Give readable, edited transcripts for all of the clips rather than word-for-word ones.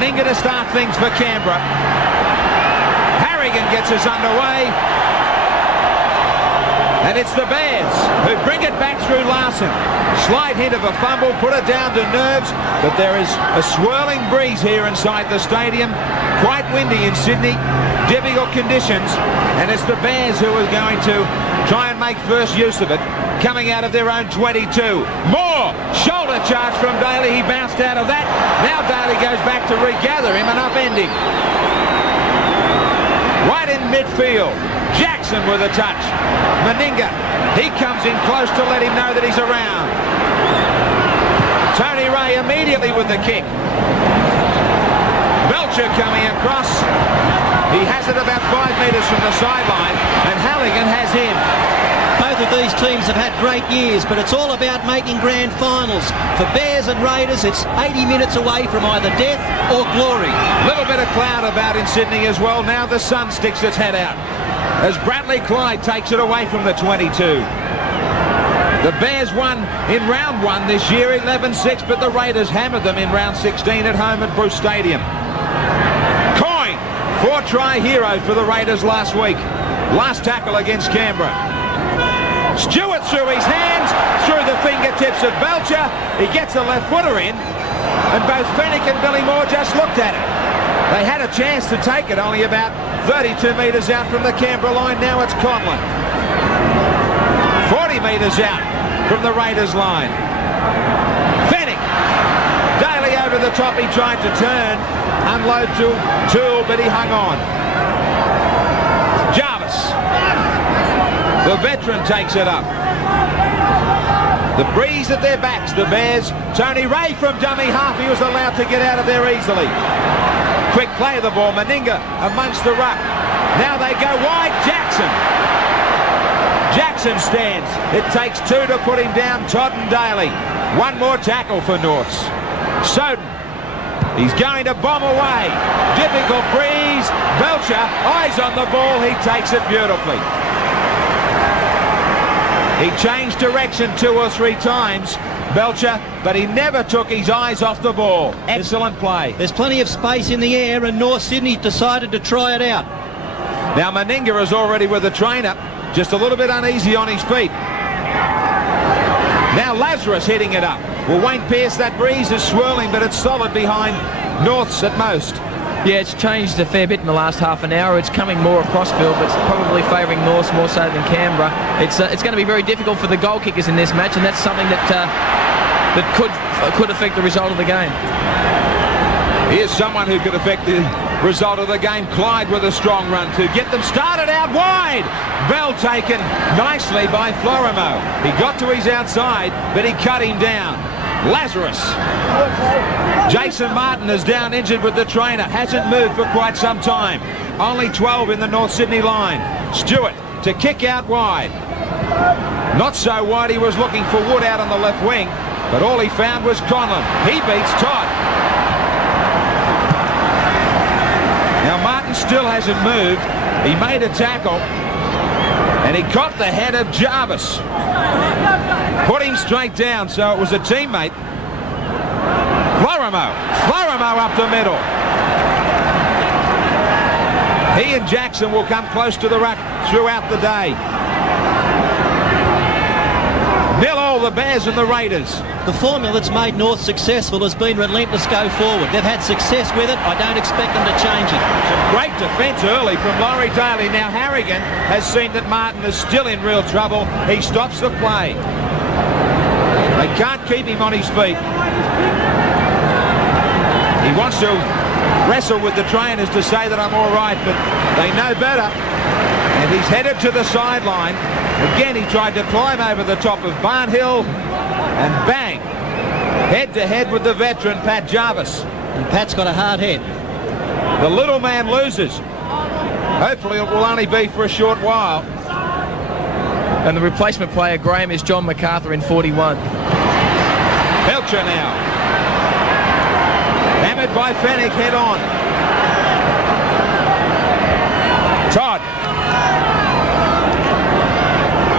Meninga to start things for Canberra. Harrigan gets us underway. And it's the Bears who bring it back through Larson. Slight hint of a fumble, put it down to nerves, but there is a swirling breeze here inside the stadium. Quite windy in Sydney, difficult conditions, and it's the Bears who are going to try and make first use of it, coming out of their own 22. More shoulder charge from Daly. He bounced out of that. Now Daly goes back to regather him and upend him. Right in midfield, Jackson with a touch. Meninga, he comes in close to let him know that he's around. Tony Ray immediately with the kick. Belcher coming across. He has it about 5 metres from the sideline, and Halligan has him. Both of these teams have had great years, but it's all about making grand finals. For Bears and Raiders, it's 80 minutes away from either death or glory. Little bit of cloud about in Sydney as well. Now the sun sticks its head out as Bradley Clyde takes it away from the 22. The Bears won in round 1 this year, 11-6, but the Raiders hammered them in round 16 at home at Bruce Stadium. Coyne, 4-try hero for the Raiders last week. Last tackle against Canberra. Stewart through his hands, through the fingertips of Belcher. He gets a left footer in, and both Fennick and Billy Moore just looked at it. They had a chance to take it, only about 32 metres out from the Canberra line. Now it's Conlon. 40 metres out from the Raiders line. Fennick. Daly over the top. He tried to turn, unload to Toole, but he hung on. Jarvis. The veteran takes it up. The breeze at their backs, the Bears. Tony Ray from dummy half. He was allowed to get out of there easily. Quick play of the ball. Meninga amongst the ruck. Now they go wide. Jackson. Jackson stands. It takes 2 to put him down. Todd and Daly. One more tackle for Norths. Soden. He's going to bomb away. Difficult breeze. Belcher, eyes on the ball. He takes it beautifully. He changed direction 2 or 3 times, Belcher, but he never took his eyes off the ball. Excellent play. There's plenty of space in the air, and North Sydney decided to try it out. Now Meninga is already with the trainer, just a little bit uneasy on his feet. Now Lazarus hitting it up. Well, Wayne Pearce, that breeze is swirling, but it's solid behind Norths at most. Yeah, it's changed a fair bit in the last half an hour. It's coming more across field, but it's probably favouring Norths more so than Canberra. It's going to be very difficult for the goal kickers in this match, and that's something that could affect the result of the game. Here's someone who could affect the result of the game. Clyde with a strong run to get them started out wide. Bell taken nicely by Florimo. He got to his outside, but he cut him down. Lazarus. Jason Martin is down injured with the trainer. Hasn't moved for quite some time. Only 12 in the North Sydney line. Stewart to kick out wide. Not so wide. He was looking for Wood out on the left wing, but all he found was Conlon. He beats Todd. Now Martin still hasn't moved. He made a tackle, and he caught the head of Jarvis. Put him straight down, so it was a teammate. Florimo up the middle. He and Jackson will come close to the ruck throughout the day. 0-0 the Bears and the Raiders. The formula that's made North successful has been relentless go forward. They've had success with it. I don't expect them to change it. Great defence early from Laurie Daly. Now Harrigan has seen that Martin is still in real trouble. He stops the play. They can't keep him on his feet. He wants to wrestle with the trainers to say that I'm all right, but they know better. And he's headed to the sideline. Again, he tried to climb over the top of Barnhill, and bang, head-to-head with the veteran, Pat Jarvis. And Pat's got a hard head. The little man loses. Hopefully it will only be for a short while. And the replacement player, Graham, is John MacArthur in 41. Belcher now. Hammered by Fennick, head on. Todd.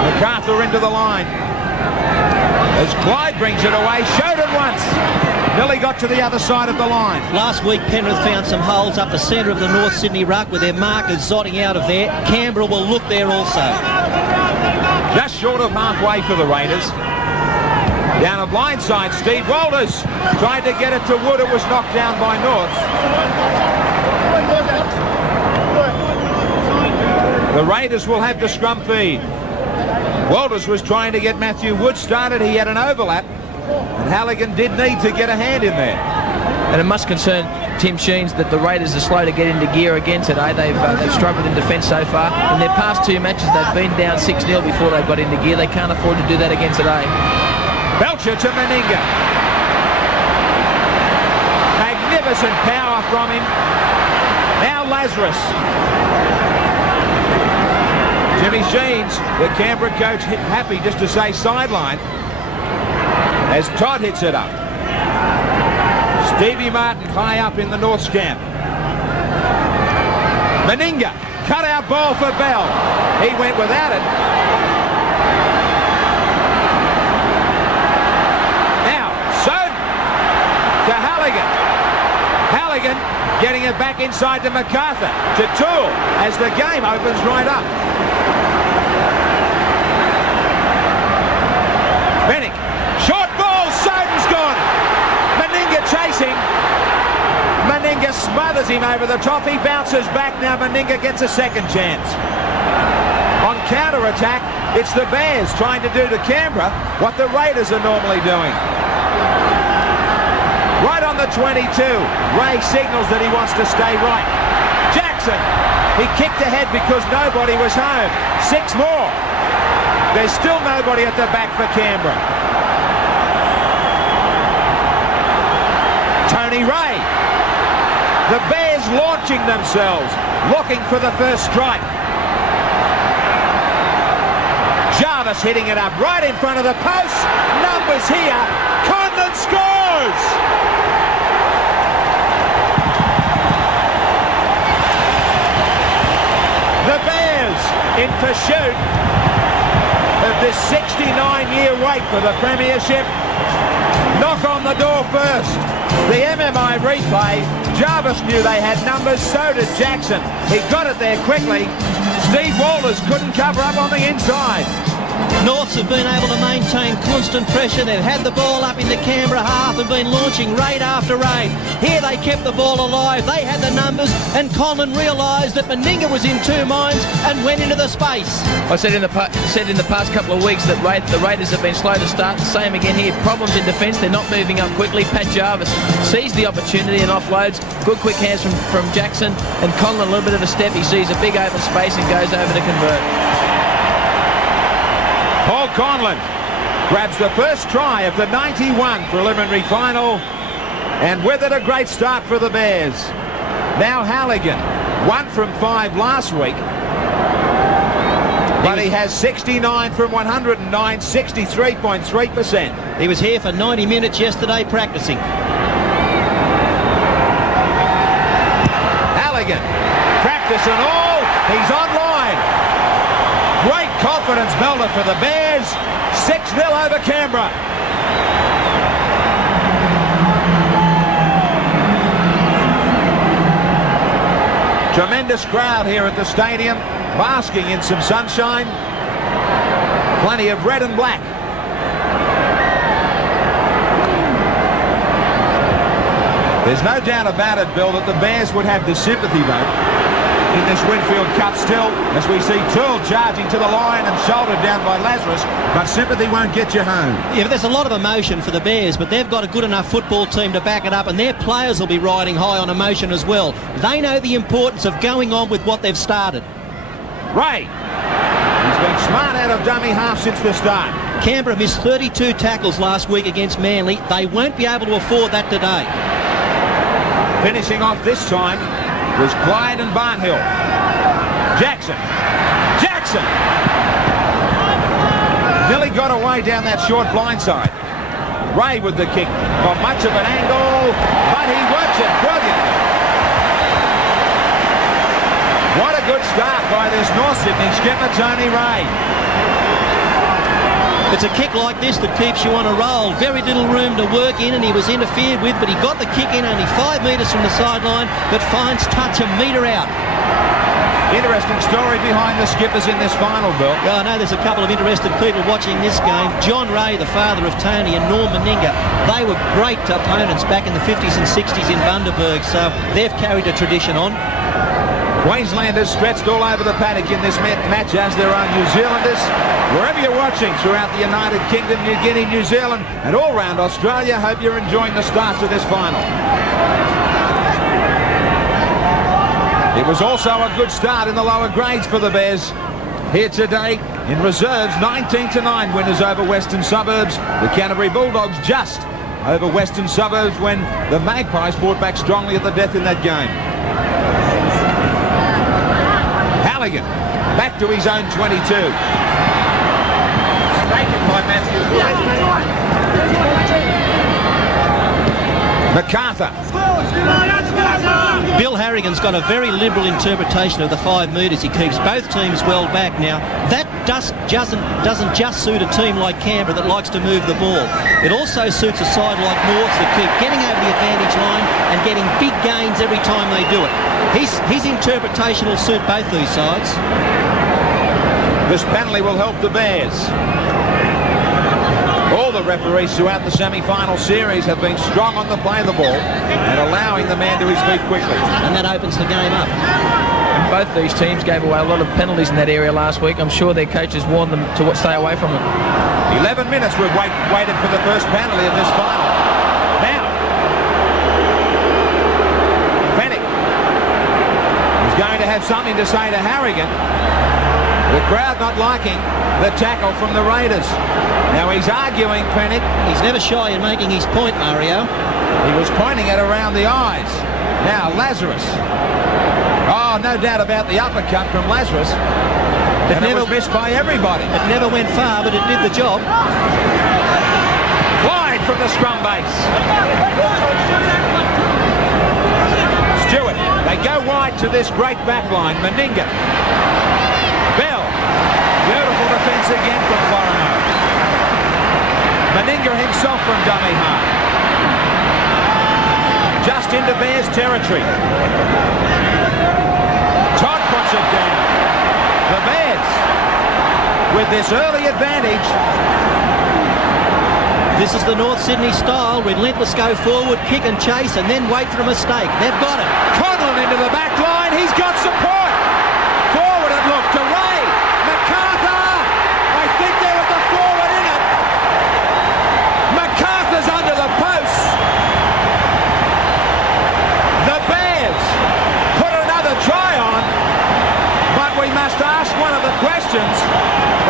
MacArthur into the line. As Clyde brings it away, showed it once. Millie got to the other side of the line. Last week, Penrith found some holes up the centre of the North Sydney ruck with their markers zotting out of there. Canberra will look there also. Just short of halfway for the Raiders. Down a blindside, Steve Walters tried to get it to Wood. It was knocked down by North. The Raiders will have the scrum feed. Walters was trying to get Matthew Wood started. He had an overlap, and Halligan did need to get a hand in there. And it must concern Tim Sheens that the Raiders are slow to get into gear again today. They've struggled in defence so far. In their past two matches, they've been down 6-0 before they got into gear. They can't afford to do that again today. Belcher to Meninga. Magnificent power from him. Now Lazarus. Jimmy Sheens, the Canberra coach, happy just to say sideline as Todd hits it up. Stevie Martin high up in the North's camp. Meninga, cut out ball for Bell. He went without it. Now, Soden to Halligan. Halligan getting it back inside to MacArthur. To Toole as the game opens right up. Bennick, short ball, Soden's gone. Meninga chasing. Meninga smothers him over the top. He bounces back now. Meninga gets a second chance. On counter-attack, it's the Bears trying to do to Canberra what the Raiders are normally doing. Right on the 22. Ray signals that he wants to stay right. Jackson, he kicked ahead because nobody was home. 6 more. There's still nobody at the back for Canberra. Tony Ray. The Bears launching themselves, looking for the first strike. Jarvis hitting it up right in front of the post. Numbers here. Conlon scores! The Bears in pursuit of this 69-year wait for the premiership. Knock on the door first. The MMI replay. Jarvis knew they had numbers, so did Jackson. He got it there quickly. Steve Walters couldn't cover up on the inside. Norths have been able to maintain constant pressure. They've had the ball up in the Canberra half and been launching raid after raid. Here they kept the ball alive. They had the numbers, and Conlon realised that Meninga was in two minds and went into the space. I said in the past couple of weeks that the Raiders have been slow to start. Same again here. Problems in defence. They're not moving up quickly. Pat Jarvis sees the opportunity and offloads. Good quick hands from Jackson, and Conlon a little bit of a step. He sees a big open space and goes over to convert. Paul Conlon grabs the first try of the 91 preliminary final, and with it a great start for the Bears. Now Halligan, 1 from 5 last week, but he has 69 from 109, 63.3%. He was here for 90 minutes yesterday practicing. Halligan, practice and all, he's online. Great confidence belter for the Bears. 6-0 over Canberra. Tremendous crowd here at the stadium, basking in some sunshine. Plenty of red and black. There's no doubt about it, Bill, that the Bears would have the sympathy vote in this Winfield Cup still, as we see Toole charging to the line and shouldered down by Lazarus, but sympathy won't get you home. Yeah, but there's a lot of emotion for the Bears, but they've got a good enough football team to back it up, and their players will be riding high on emotion as well. They know the importance of going on with what they've started. Ray, he's been smart out of dummy half since the start. Canberra missed 32 tackles last week against Manly. They won't be able to afford that today. Finishing off this time was Clyde and Barnhill. Jackson. Nearly got away down that short blindside. Ray with the kick. Not much of an angle, but he works it brilliantly. What a good start by this North Sydney skipper, Tony Ray. It's a kick like this that keeps you on a roll. Very little room to work in, and he was interfered with, but he got the kick in only 5 metres from the sideline, but finds touch a metre out. Interesting story behind the skippers in this final, Bill. Well, I know there's a couple of interested people watching this game. John Ray, the father of Tony, and Norm Meninga, they were great opponents back in the 50s and 60s in Bundaberg, so they've carried a tradition on. Queenslanders stretched all over the paddock in this match, as there are New Zealanders. Wherever you're watching throughout the United Kingdom, New Guinea, New Zealand, and all round Australia, hope you're enjoying the start to this final. It was also a good start in the lower grades for the Bears. Here today in reserves, 19-9 winners over Western Suburbs. The Canterbury Bulldogs just over Western Suburbs when the Magpies fought back strongly at the death in that game. Halligan back to his own 22. Taken by Matthew. MacArthur. Bill Harrigan's got a very liberal interpretation of the 5 metres. He keeps both teams well back. Now, that doesn't just suit a team like Canberra that likes to move the ball. It also suits a side like Norths that keep getting over the advantage line and getting big gains every time they do it. His interpretation will suit both these sides. This penalty will help the Bears. All the referees throughout the semi-final series have been strong on the play of the ball and allowing the man to his feet quickly. And that opens the game up. And both these teams gave away a lot of penalties in that area last week. I'm sure their coaches warned them to stay away from them. 11 minutes we've waited for the first penalty of this final. Now, Fennick is going to have something to say to Harrigan. The crowd not liking the tackle from the Raiders. Now he's arguing, Fennick. He's never shy in making his point, Mario. He was pointing it around the eyes. Now Lazarus. Oh, no doubt about the uppercut from Lazarus. And it was missed by everybody. It never went far, but it did the job. Wide from the scrum base. Stewart. They go wide to this great back line. Meninga. Bell. Beautiful defence again from Florino. Meninga himself from dummy half. Just into Bears territory. Todd puts it down. The Bears with this early advantage. This is the North Sydney style. Relentless go forward, kick and chase, and then wait for a mistake. They've got it. Conlon into the back line. He's got support. Forward it looked to Ray. MacArthur. I think there was a forward in it. MacArthur's under the post. The Bears put another try on, but we must ask one of the questions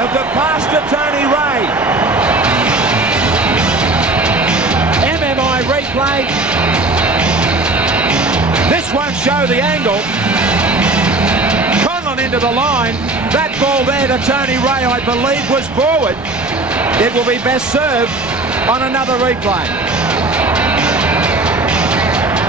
of the pass to Tony Ray. MMI replay. This won't show the angle. Conlon into the line. That ball there to Tony Ray, I believe, was forward. It will be best served on another replay.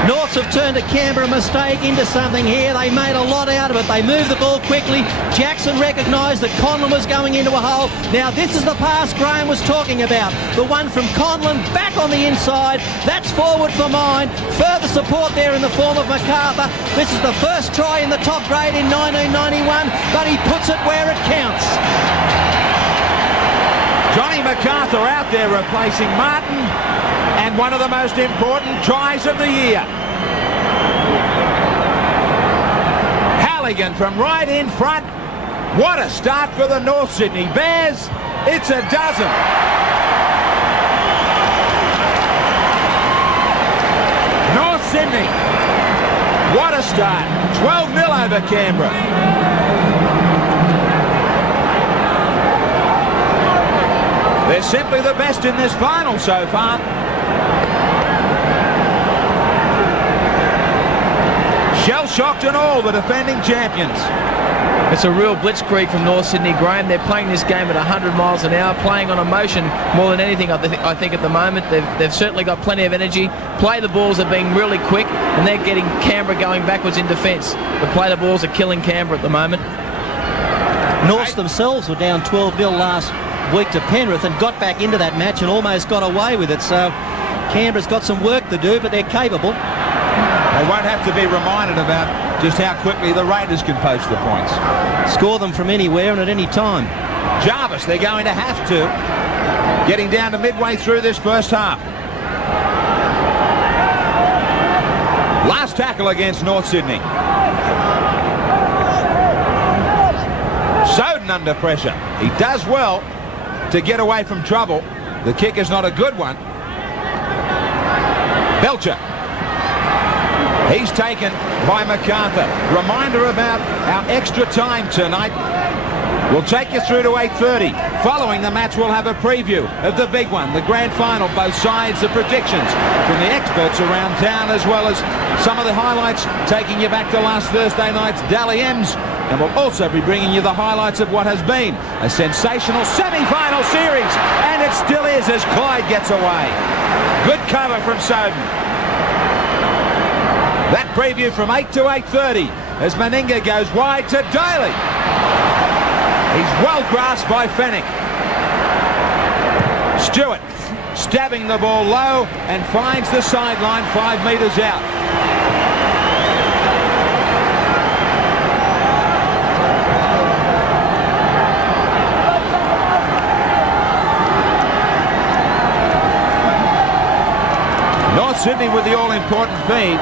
Norths have turned a Canberra mistake into something here. They made a lot out of it. They moved the ball quickly. Jackson recognised that Conlon was going into a hole. Now this is the pass Graham was talking about. The one from Conlon back on the inside. That's forward for mine. Further support there in the form of MacArthur. This is the first try in the top grade in 1991, but he puts it where it counts. Johnny MacArthur out there replacing Martin, and one of the most important tries of the year. Halligan from right in front. What a start for the North Sydney Bears. It's a dozen. North Sydney. What a start. 12-0 over Canberra. They're simply the best in this final so far. Shell-shocked and all, the defending champions. It's a real blitzkrieg from North Sydney, Graham. They're playing this game at 100 miles an hour, playing on emotion more than anything, I think, at the moment. They've certainly got plenty of energy. Play the balls are being really quick, and they're getting Canberra going backwards in defence. The play the balls are killing Canberra at the moment. Norths themselves were down 12-0 week to Penrith and got back into that match and almost got away with it. So Canberra's got some work to do, but they're capable. They won't have to be reminded about just how quickly the Raiders can post the points. Score them from anywhere and at any time. Jarvis, they're going to have to. Getting down to midway through this first half. Last tackle against North Sydney. Soden under pressure. He does well to get away from trouble. The kick is not a good one. Belcher. He's taken by MacArthur. Reminder about our extra time tonight. We'll take you through to 8:30. Following the match, we'll have a preview of the big one, the grand final, both sides, the predictions from the experts around town, as well as some of the highlights, taking you back to last Thursday night's Dally M's. And we'll also be bringing you the highlights of what has been a sensational semi-final series. And it still is as Clyde gets away. Good cover from Soden. That preview from 8 to 8:30 as Meninga goes wide to Daly. He's well grasped by Fennick. Stewart stabbing the ball low and finds the sideline 5 metres out. North Sydney with the all-important feed.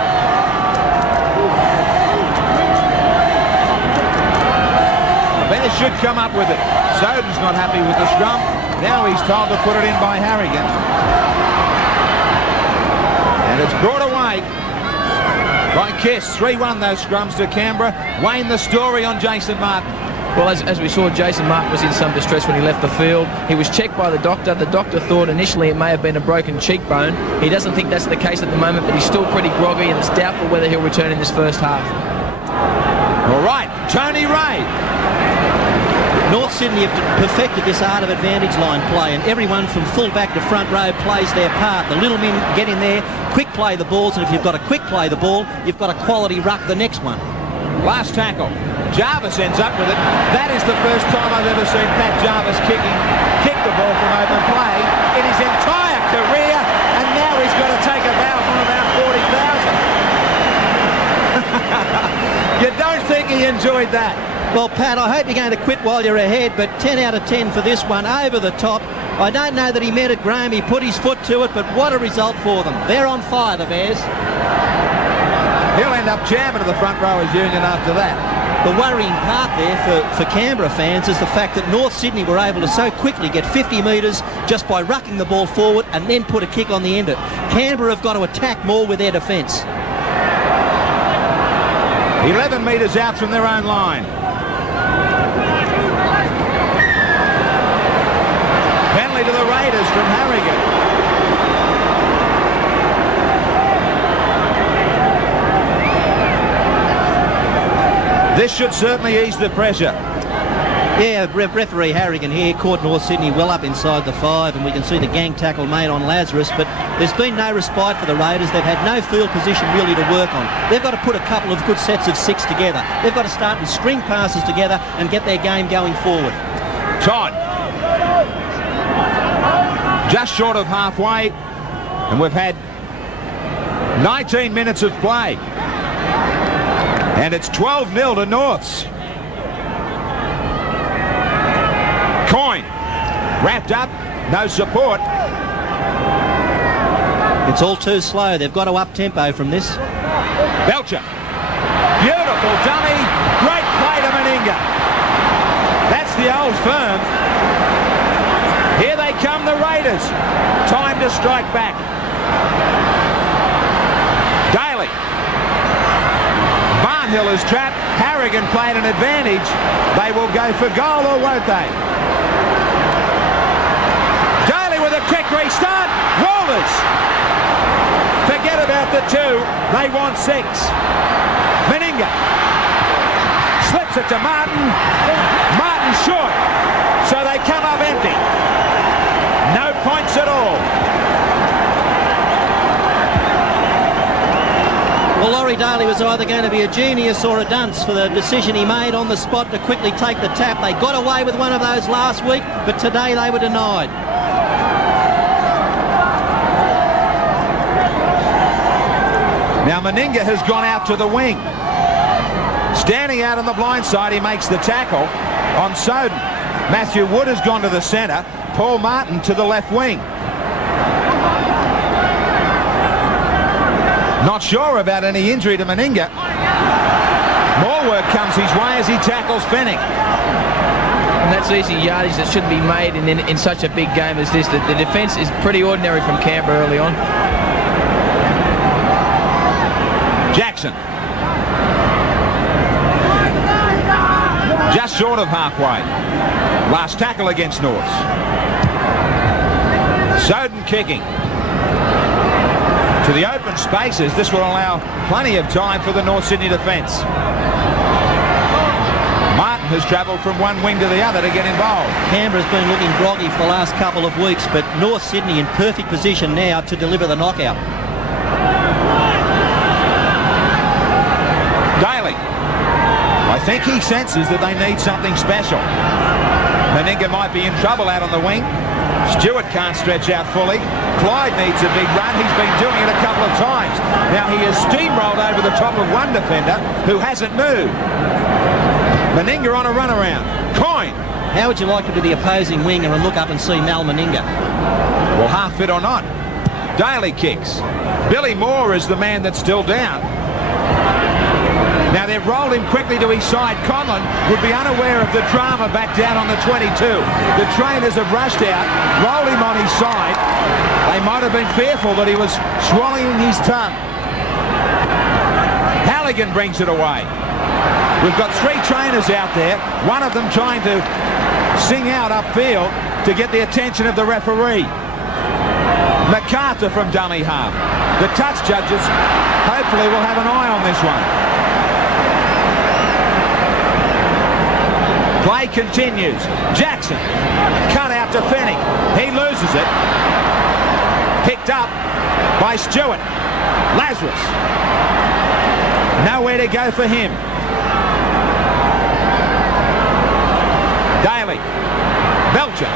Bears should come up with it. Soden's not happy with the scrum. Now he's told to put it in by Harrigan. And it's brought away by Kiss. 3-1 those scrums to Canberra. Wayne, the story on Jason Martin. Well, as we saw, Jason Martin was in some distress when he left the field. He was checked by the doctor. The doctor thought initially it may have been a broken cheekbone. He doesn't think that's the case at the moment, but he's still pretty groggy, and it's doubtful whether he'll return in this first half. All right, Tony Ray. North Sydney have perfected this art of advantage line play, and everyone from full back to front row plays their part. The little men get in there, quick play the balls, and if you've got a quick play the ball, you've got a quality ruck the next one. Last tackle. Jarvis ends up with it. That is the first time I've ever seen Pat Jarvis kick the ball from open play in his entire career, and now he's got to take a bow from about 40,000. You don't think he enjoyed that? Well, Pat, I hope you're going to quit while you're ahead, but 10 out of 10 for this one, over the top. I don't know that he meant it, Graham. He put his foot to it, but what a result for them. They're on fire, the Bears. He'll end up chairman of the front rowers union after that. The worrying part there for Canberra fans is the fact that North Sydney were able to so quickly get 50 metres just by rucking the ball forward and then put a kick on the end of it. Canberra have got to attack more with their defence. 11 metres out from their own line. Penalty to the Raiders from Harrigan. This should certainly ease the pressure. Yeah, referee Harrigan here caught North Sydney well up inside the 5, and we can see the gang tackle made on Lazarus, but there's been no respite for the Raiders. They've had no field position really to work on. They've got to put a couple of good sets of 6 together. They've got to start with string passes together and get their game going forward. Todd. Just short of halfway, and we've had 19 minutes of play. And it's 12-0 to Norths. Coyne. Wrapped up. No support. It's all too slow. They've got to up-tempo from this. Belcher. Beautiful dummy. Great play to Meninga. That's the old firm. Here they come, the Raiders. Time to strike back. Daly. Barnhill is trapped. Harrigan played an advantage. They will go for goal, or won't they? Daly with a quick restart. Rollers. Forget about the 2. They want 6. Meninga. Slips it to Martin. Martin short. So they come up empty. No points at all. Well, Laurie, Rory Daly was either going to be a genius or a dunce for the decision he made on the spot to quickly take the tap. They got away with one of those last week, but today they were denied. Now Meninga has gone out to the wing. Standing out on the blind side, he makes the tackle on Soden. Matthew Wood has gone to the centre. Paul Martin to the left wing. Not sure about any injury to Meninga. More work comes his way as he tackles Fennick. And that's easy yardage that shouldn't be made in such a big game as this. The defence is pretty ordinary from Canberra early on. Jackson. Just short of halfway. Last tackle against Norths. Soden kicking. To the open spaces, this will allow plenty of time for the North Sydney defence. Martin has travelled from one wing to the other to get involved. Canberra's been looking groggy for the last couple of weeks, but North Sydney in perfect position now to deliver the knockout. Daly. I think he senses that they need something special. Meninga might be in trouble out on the wing. Stewart can't stretch out fully. Clyde needs a big run. He's been doing it a couple of times. Now he has steamrolled over the top of one defender who hasn't moved. Meninga on a runaround. Coyne. How would you like to be the opposing winger and look up and see Mal Meninga? Well, half fit or not. Daly kicks. Billy Moore is the man that's still down. Now they've rolled him quickly to his side. Conlon would be unaware of the drama back down on the 22. The trainers have rushed out, rolled him on his side. They might have been fearful that he was swallowing his tongue. Halligan brings it away. We've got three trainers out there, one of them trying to sing out upfield to get the attention of the referee. MacArthur from dummy half. The touch judges hopefully will have an eye on this one. Play continues. Jackson cut out to Fennick. He loses it. Picked up by Stewart. Lazarus. Nowhere to go for him. Daly. Belcher.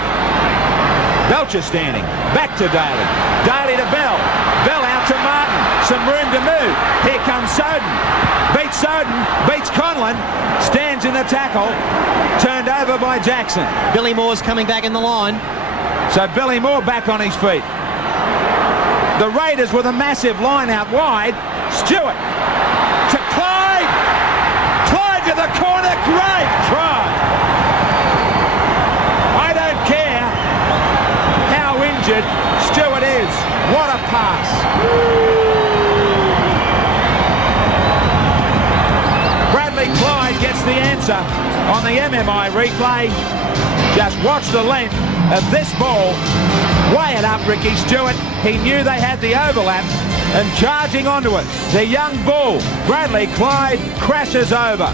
Belcher standing. Back to Daly. Daly to Bell. Bell out to Martin. Some room to move. Here comes Soden. Beats Soden. Beats Conlon. Stands in the tackle. Turned over by Jackson. Billy Moore's coming back in the line. So Billy Moore back on his feet. The Raiders with a massive line out wide. Stewart to Clyde. Clyde to the corner. Great try. I don't care how injured Stewart is. What a pass. Bradley Clyde gets the answer on the MMI replay. Just watch the length of this ball. Way it up, Ricky Stewart. He knew they had the overlap and charging onto it. The young bull, Bradley Clyde, crashes over.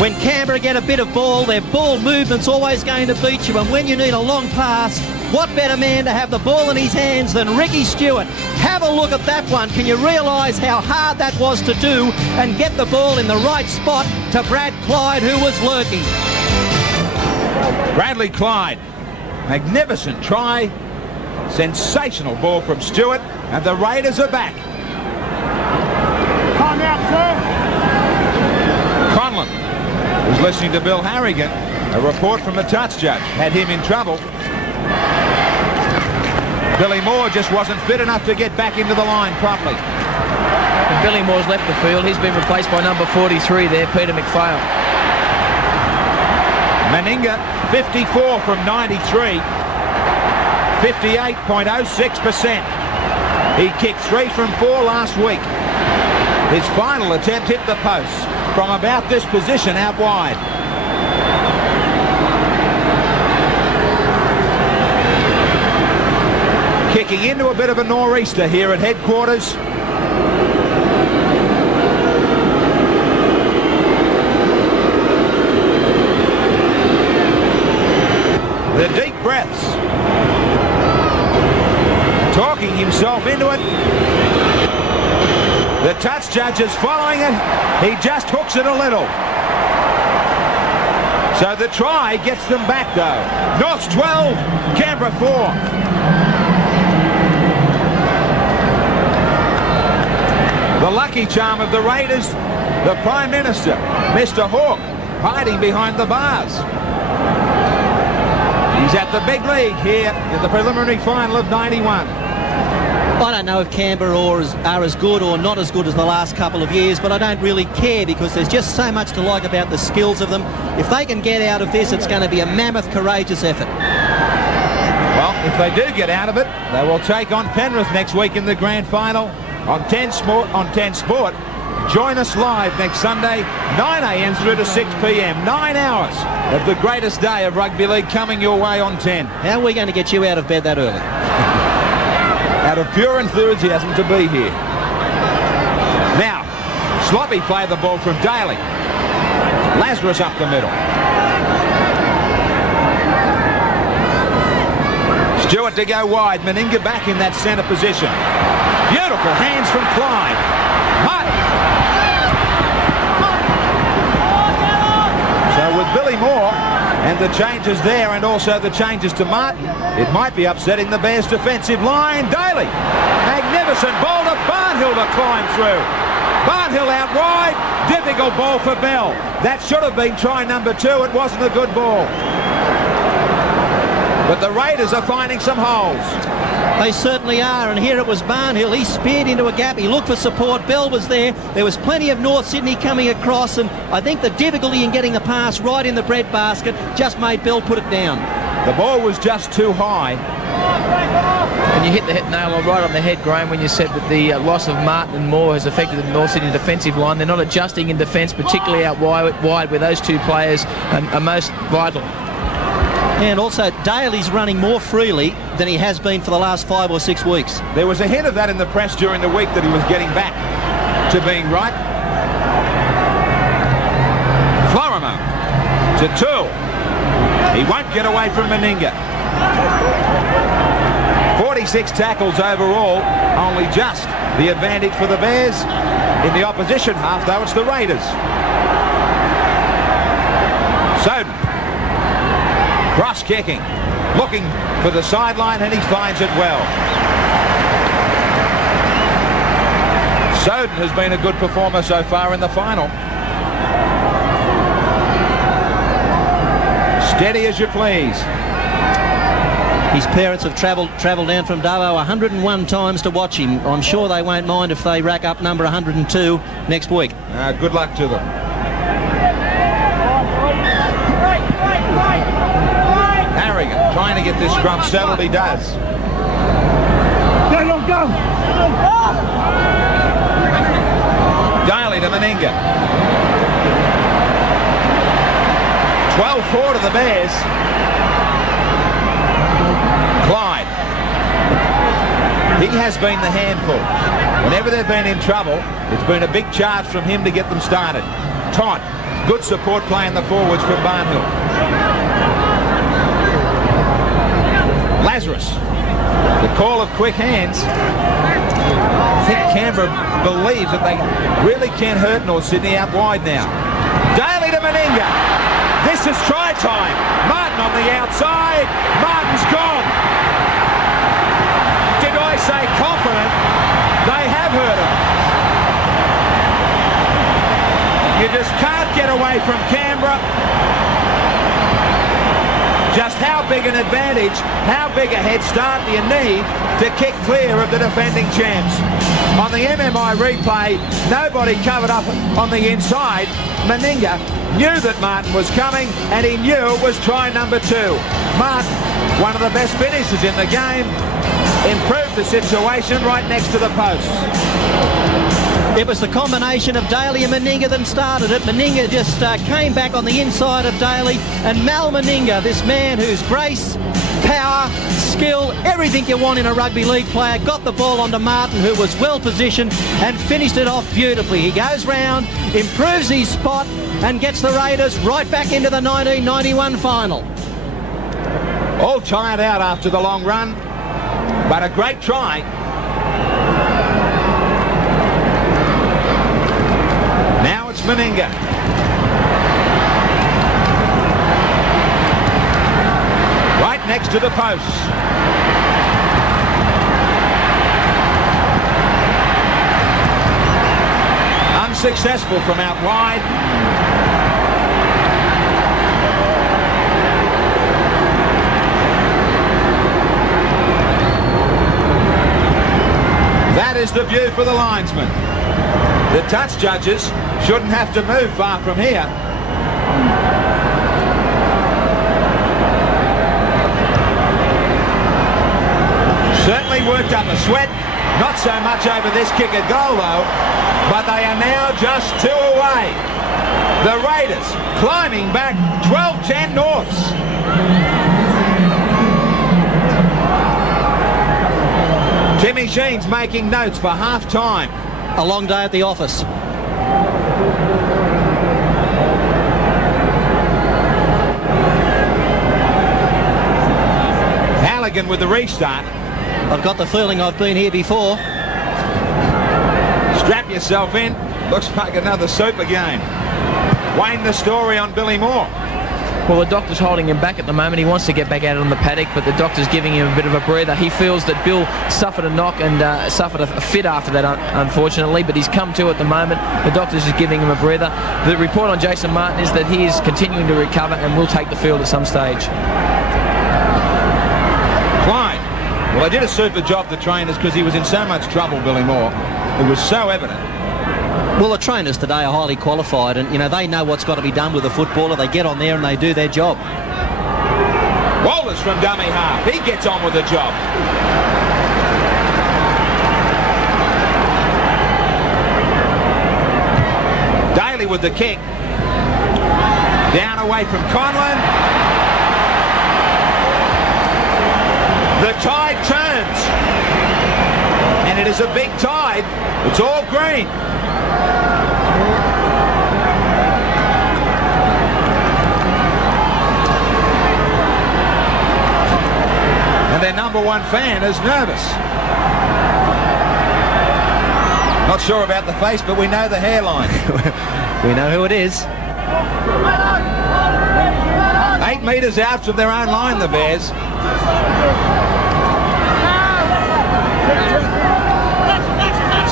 When Canberra get a bit of ball, their ball movement's always going to beat you, and when you need a long pass, what better man to have the ball in his hands than Ricky Stewart? Have a look at that one. Can you realise how hard that was to do and get the ball in the right spot to Brad Clyde, who was lurking? Bradley Clyde, magnificent try, sensational ball from Stewart, and the Raiders are back. Come out, sir. Conlon was listening to Bill Harrigan. A report from the touch judge had him in trouble. Billy Moore just wasn't fit enough to get back into the line properly. And Billy Moore's left the field. He's been replaced by number 43 there, Peter McPhail. Meninga, 54 from 93. 58.06%. He kicked 3 from 4 last week. His final attempt hit the post from about this position out wide. Kicking into a bit of a nor'easter here at headquarters. The deep breaths. Talking himself into it. The touch judge is following it. He just hooks it a little. So the try gets them back, though. North's 12, Canberra 4. The lucky charm of the Raiders, the Prime Minister, Mr. Hawke, hiding behind the bars. He's at the big league here in the preliminary final of 91. I don't know if Canberra are as good or not as good as the last couple of years, but I don't really care because there's just so much to like about the skills of them. If they can get out of this, it's going to be a mammoth, courageous effort. Well, if they do get out of it, they will take on Penrith next week in the grand final on 10 Sport. Join us live next Sunday, 9 a.m. through to 6 p.m. 9 hours of the greatest day of rugby league coming your way on 10. How are we going to get you out of bed that early? Out of pure enthusiasm to be here. Now, Sloppy play the ball from Daly. Lazarus up the middle. Stewart to go wide. Meninga back in that centre position. Beautiful hands from Clyde. So with Billy Moore and the changes there and also the changes to Martin, it might be upsetting the Bears' defensive line. Daly, magnificent ball to Barnhill to climb through. Barnhill out wide, difficult ball for Bell. That should have been try number 2. It wasn't a good ball. But the Raiders are finding some holes. They certainly are, and here it was Barnhill. He speared into a gap. He looked for support. Bell was there. There was plenty of North Sydney coming across, and I think the difficulty in getting the pass right in the breadbasket just made Bell put it down. The ball was just too high. And you hit the nail right on the head, Graham, when you said that the loss of Martin and Moore has affected the North Sydney defensive line. They're not adjusting in defence, particularly out wide where those two players are most vital. And also, Daly's running more freely than he has been for the last 5 or 6 weeks. There was a hint of that in the press during the week that he was getting back to being right. Florimo to 2. He won't get away from Meninga. 46 tackles overall, only just the advantage for the Bears. In the opposition half, though, it's the Raiders. Soden. Cross kicking, looking for the sideline, and he finds it well. Soden has been a good performer so far in the final. Steady as you please. His parents have travelled down from Dubbo 101 times to watch him. I'm sure they won't mind if they rack up number 102 next week. Good luck to them. Harrigan trying to get this scrum settled. He does. Go! Daly to Meninga. 12-4 to the Bears. Clyde. He has been the handful. Whenever they've been in trouble, it's been a big charge from him to get them started. Tont. Good support play in the forwards from Barnhill. Lazarus. The call of quick hands. I think Canberra believes that they really can't hurt North Sydney out wide now. Daly to Meninga. This is try time. Martin on the outside. Martin's gone. Did I say confident? They have hurt him. You just can't get away from Canberra. Just how big an advantage, how big a head start do you need to kick clear of the defending champs? On the MMI replay, nobody covered up on the inside. Meninga knew that Martin was coming, and he knew it was try number 2. Martin, one of the best finishers in the game, improved the situation right next to the post. It was the combination of Daly and Meninga that started it. Meninga just came back on the inside of Daly, and Mal Meninga, this man whose grace, power, skill, everything you want in a rugby league player, got the ball onto Martin, who was well positioned, and finished it off beautifully. He goes round, improves his spot, and gets the Raiders right back into the 1991 final. All tired out after the long run, but a great try. Meninga. Right next to the posts. Unsuccessful from out wide. That is the view for the linesman. The touch judges shouldn't have to move far from here. Certainly worked up a sweat. Not so much over this kick at goal though, but they are now just 2 away. The Raiders climbing back 12-10 Norths. Timmy Sheen's making notes for half-time. A long day at the office. Halligan with the restart. I've got the feeling I've been here before. Strap yourself in. Looks like another super game. Wayne, the story on Billy Moore. Well, the doctor's holding him back at the moment. He wants to get back out on the paddock, but the doctor's giving him a bit of a breather. He feels that Bill suffered a knock and suffered a fit after that, unfortunately, but he's come to at the moment. The doctor's just giving him a breather. The report on Jason Martin is that he is continuing to recover and will take the field at some stage. Clyde. Well, they did a super job, the trainers, because he was in so much trouble, Billy Moore. It was so evident. Well, the trainers today are highly qualified and, you know, they know what's got to be done with a footballer. They get on there and they do their job. Walters from dummy half. He gets on with the job. Daly with the kick. Down away from Conlon. The tide turns. And it is a big tide. It's all green. And their number one fan is nervous. Not sure about the face, but we know the hairline. We know who it is. 8 metres out from their own line, the Bears.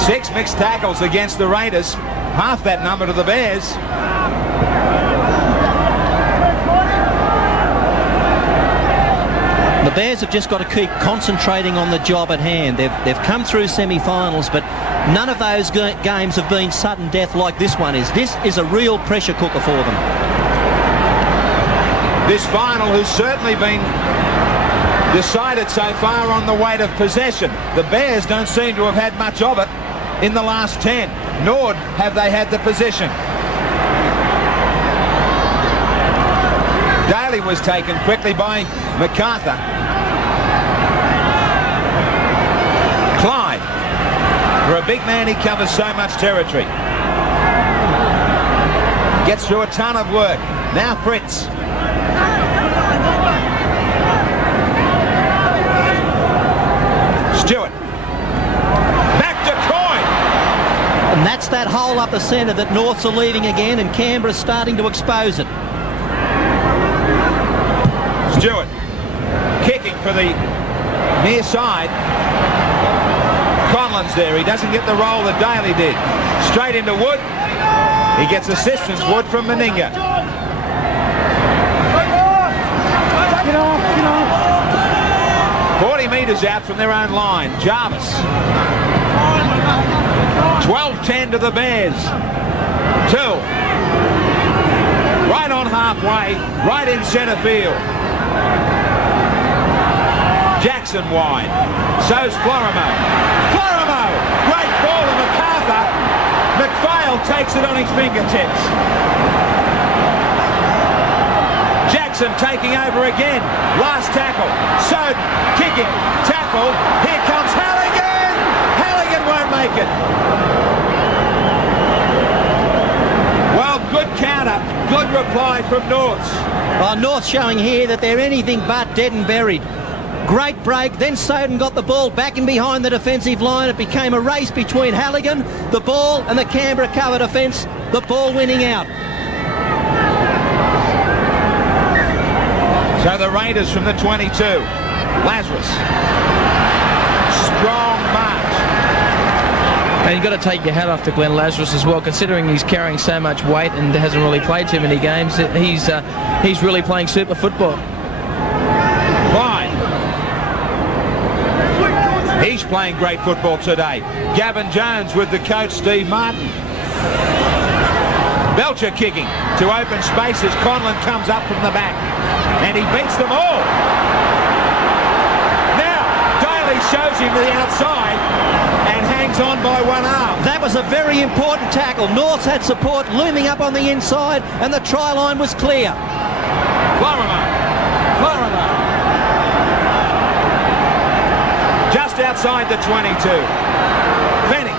Six mixed tackles against the Raiders. Half that number to the Bears. The Bears have just got to keep concentrating on the job at hand. They've come through semi-finals, but none of those games have been sudden death like this one is. This is a real pressure cooker for them. This final has certainly been decided so far on the weight of possession. The Bears don't seem to have had much of it in the last 10, nor have they had the position. Daly was taken quickly by MacArthur. Clyde. For a big man, he covers so much territory. Gets through a ton of work. Now Fritz. Stewart. Back to Coyne. And that's that hole up the centre that Norths are leaving again, and Canberra's starting to expose it. Stewart kicking for the near side. Conlon's there. He doesn't get the roll that Daly did. Straight into Wood. He gets assistance, Wood from Meninga. 40 metres out from their own line. Jarvis. 12-10 to the Bears. 2. Right on halfway, right in centre field. Jackson wide. So's Florimo. Florimo! Great ball to MacArthur. McPhail takes it on his fingertips. Jackson taking over again. Last tackle. Soden kicking. Tackle. Here comes Halligan! Halligan won't make it. Well, good counter. Good reply from Norths. North showing here that they're anything but dead and buried. Great break. Then Soden got the ball back in behind the defensive line. It became a race between Halligan, the ball, and the Canberra cover defence. The ball winning out. So the Raiders from the 22. Lazarus. Strong march. And you've got to take your hat off to Glenn Lazarus as well, considering he's carrying so much weight and hasn't really played too many games. He's really playing super football. Clyde. He's playing great football today. Gavin Jones with the coach, Steve Martin. Belcher kicking to open spaces. Conlon comes up from the back and he beats them all. Now, Daly shows him to the outside and hangs on by one arm. That was a very important tackle. North's had support looming up on the inside and the try line was clear. Florimo. Just outside the 22. Fenning.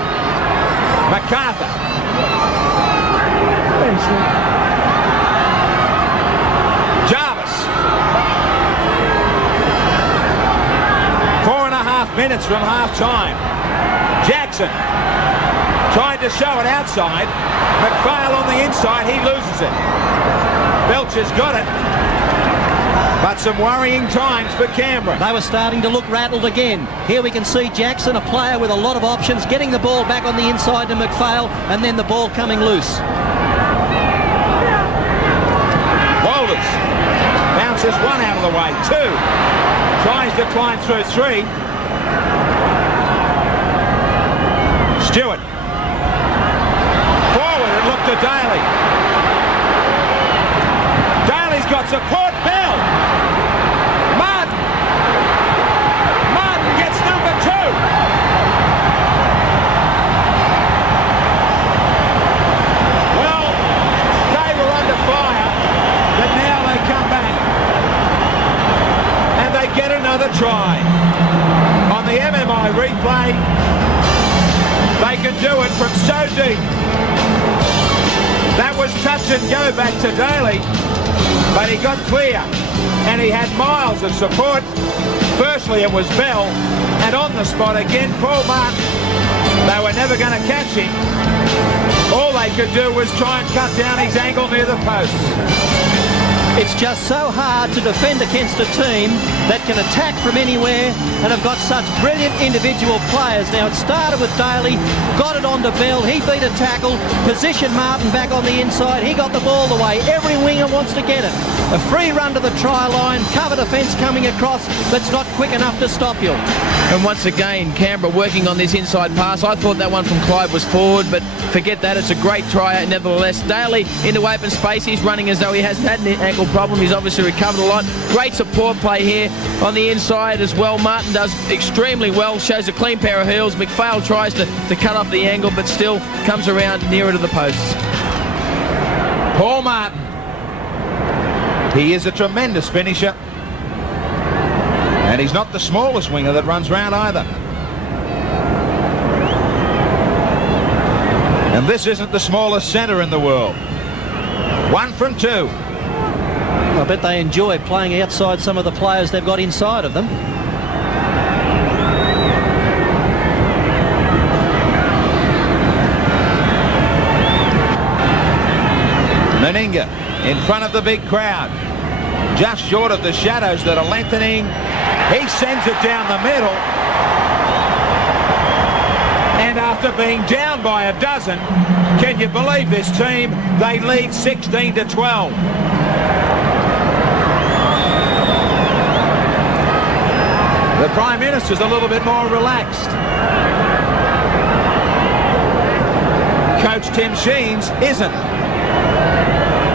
MacArthur. Jarvis. 4.5 minutes from half-time. Jackson tried to show it outside. McPhail on the inside, he loses it. Belcher's got it. But some worrying times for Canberra. They were starting to look rattled again. Here we can see Jackson, a player with a lot of options, getting the ball back on the inside to McPhail, and then the ball coming loose. Walters bounces one out of the way. Two. Tries to climb through three. Stewart. Forward and look to Daly. Daly's got support. Bell. Martin gets number 2. Well, they were under fire, but now they come back and they get another try. On the MMI replay, they can do it from so deep. That was touch and go back to Daly, but he got clear and he had miles of support. Firstly it was Bell, and on the spot again Paul Martin. They were never going to catch him. All they could do was try and cut down his angle near the posts. It's just so hard to defend against a team that can attack from anywhere and have got such brilliant individual players. Now, it started with Daly, got it onto Bell, he beat a tackle, positioned Martin back on the inside, he got the ball away. Every winger wants to get it. A free run to the try line, cover defence coming across, that's not quick enough to stop you. And once again, Canberra working on this inside pass. I thought that one from Clyde was forward, but forget that. It's a great try nevertheless. Daly into open space. He's running as though he hasn't had an ankle problem. He's obviously recovered a lot. Great support play here on the inside as well. Martin does extremely well. Shows a clean pair of heels. McPhail tries to cut off the angle, but still comes around nearer to the posts. Paul Martin. He is a tremendous finisher. And he's not the smallest winger that runs round either. And this isn't the smallest centre in the world. 1 from 2. I bet they enjoy playing outside some of the players they've got inside of them. Meninga in front of the big crowd. Just short of the shadows that are lengthening. He sends it down the middle. And after being down by a dozen, can you believe this team? They lead 16-12. The Prime Minister's a little bit more relaxed. Coach Tim Sheens isn't.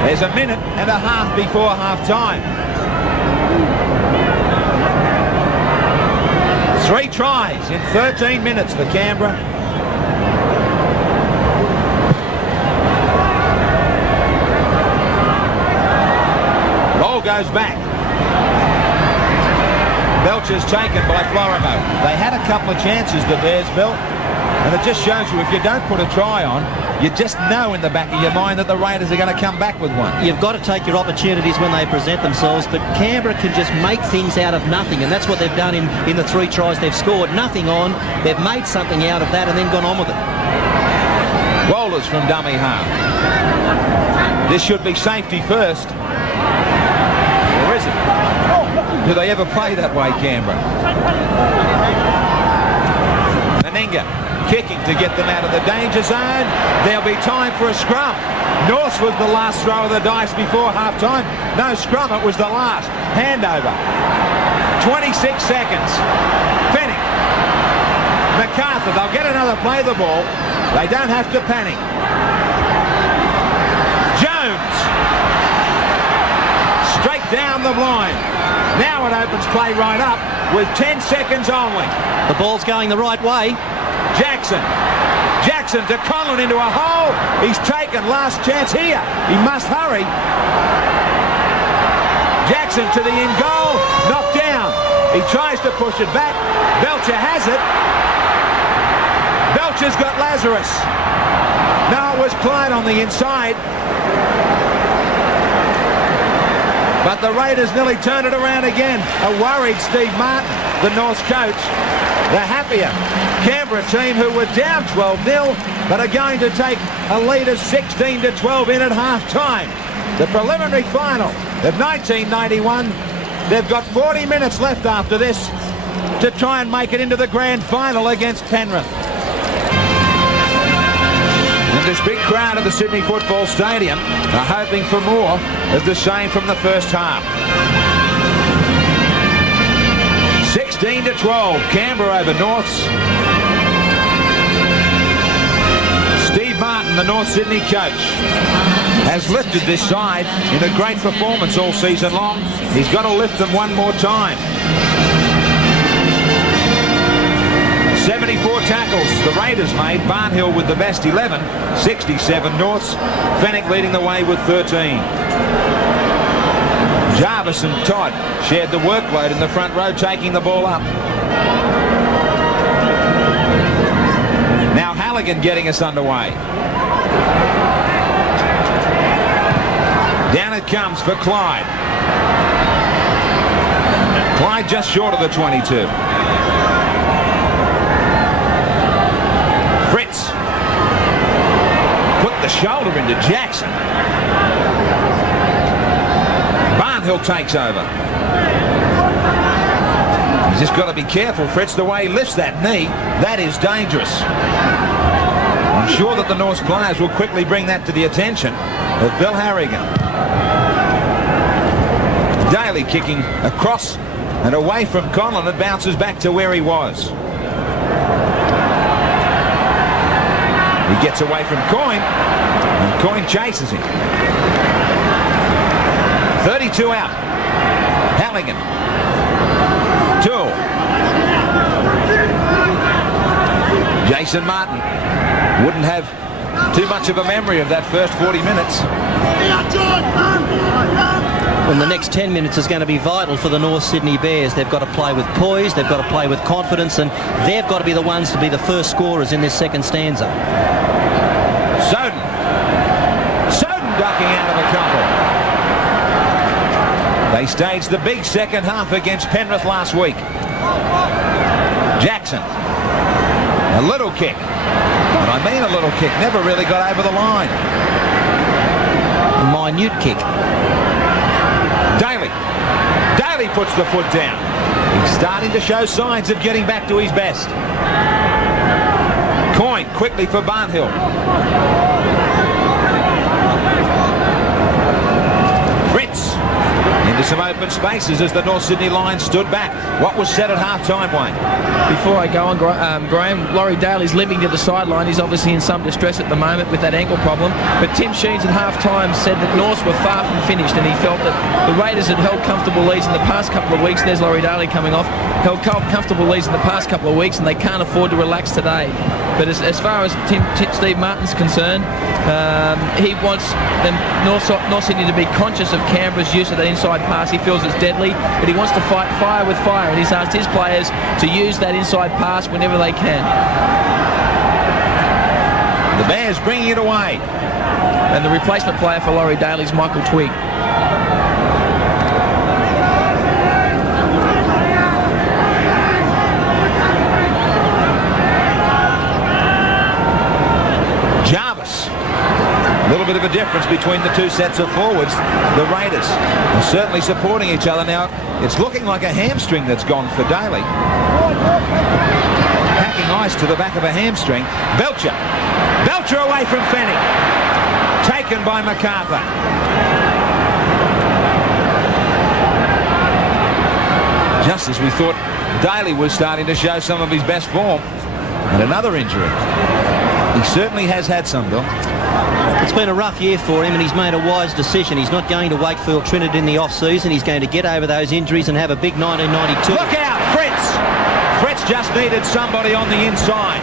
There's a minute and a half before half-time. 3 tries in 13 minutes for Canberra. Ball goes back. Belcher's taken by Florimo. They had a couple of chances, the Bears, Bill. And it just shows you, if you don't put a try on, you just know in the back of your mind that the Raiders are going to come back with one. You've got to take your opportunities when they present themselves, but Canberra can just make things out of nothing, and that's what they've done in the 3 tries they've scored. Nothing on, they've made something out of that and then gone on with it. Bowlers from dummy half. This should be safety first. Or is it? Do they ever play that way, Canberra? Meninga kicking to get them out of the danger zone. There'll be time for a scrum. North was the last throw of the dice before half-time. No scrum, it was the last. Handover. 26 seconds. Fennick. MacArthur, they'll get another play the ball. They don't have to panic. Jones. Straight down the line. Now it opens play right up with 10 seconds only. The ball's going the right way. Jackson to Conlon into a hole. He's taken last chance here. He must hurry. Jackson to the in goal. Knocked down. He tries to push it back. Belcher has it. Belcher's got Lazarus. No, it was Clyde on the inside. But the Raiders nearly turned it around again. A worried Steve Martin, the North's coach. The happier Canberra team, who were down 12-0, but are going to take a lead of 16-12 in at half-time. The preliminary final of 1991. They've got 40 minutes left after this to try and make it into the grand final against Penrith. And this big crowd at the Sydney Football Stadium are hoping for more of the same from the first half. 16-12, Canberra over Norths. Steve Martin, the North Sydney coach, has lifted this side in a great performance all season long. He's got to lift them one more time. 74 tackles the Raiders made. Barnhill with the best 11, 67 Norths. Fennick leading the way with 13. Jarvis and Todd shared the workload in the front row, taking the ball up. Now Halligan getting us underway. Down it comes for Clyde. Clyde just short of the 22. Fritz put the shoulder into Jackson. Barnhill takes over. He's just got to be careful, Fritz, the way he lifts that knee. That is dangerous. I'm sure that the North's players will quickly bring that to the attention of Bill Harrigan. Daly kicking across and away from Conlon. It bounces back to where he was. He gets away from Coyne, and Coyne chases him. 32 out. Halligan. Toole. Jason Martin wouldn't have too much of a memory of that first 40 minutes. And the next 10 minutes is going to be vital for the North Sydney Bears. They've got to play with poise, they've got to play with confidence, and they've got to be the ones to be the first scorers in this second stanza. Soden ducking out of a couple. They staged the big second half against Penrith last week. Jackson. A little kick. And I mean a little kick. Never really got over the line. A minute kick. Daly puts the foot down. He's starting to show signs of getting back to his best. Coyne quickly for Barnhill. Fritz into some open spaces as the North Sydney line stood back. What was said at half-time, Wayne? Before I go on, Graham, Laurie Daly's limping to the sideline. He's obviously in some distress at the moment with that ankle problem. But Tim Sheens at half-time said that Norths were far from finished, and he felt that the Raiders had held comfortable leads in the past couple of weeks. There's Laurie Daly coming off. Held comfortable leads in the past couple of weeks, and they can't afford to relax today. But as far as Steve Martin's concerned, he wants them North Sydney to be conscious of Canberra's use of that inside pass. He feels it's deadly, but he wants to fight fire with fire, and he's asked his players to use that inside pass whenever they can. The Bears bringing it away. And the replacement player for Laurie Daly is Michael Twigg. Jarvis. A little bit of a difference between the two sets of forwards. The Raiders are certainly supporting each other now. It's looking like a hamstring that's gone for Daly. Packing ice to the back of a hamstring. Belcher away from Fanning. Taken by MacArthur. Just as we thought Daly was starting to show some of his best form. And another injury. He certainly has had some, Bill. It's been a rough year for him, and he's made a wise decision. He's not going to Wakefield Trinity in the off-season. He's going to get over those injuries and have a big 1992. Look out, Fritz! Fritz just needed somebody on the inside.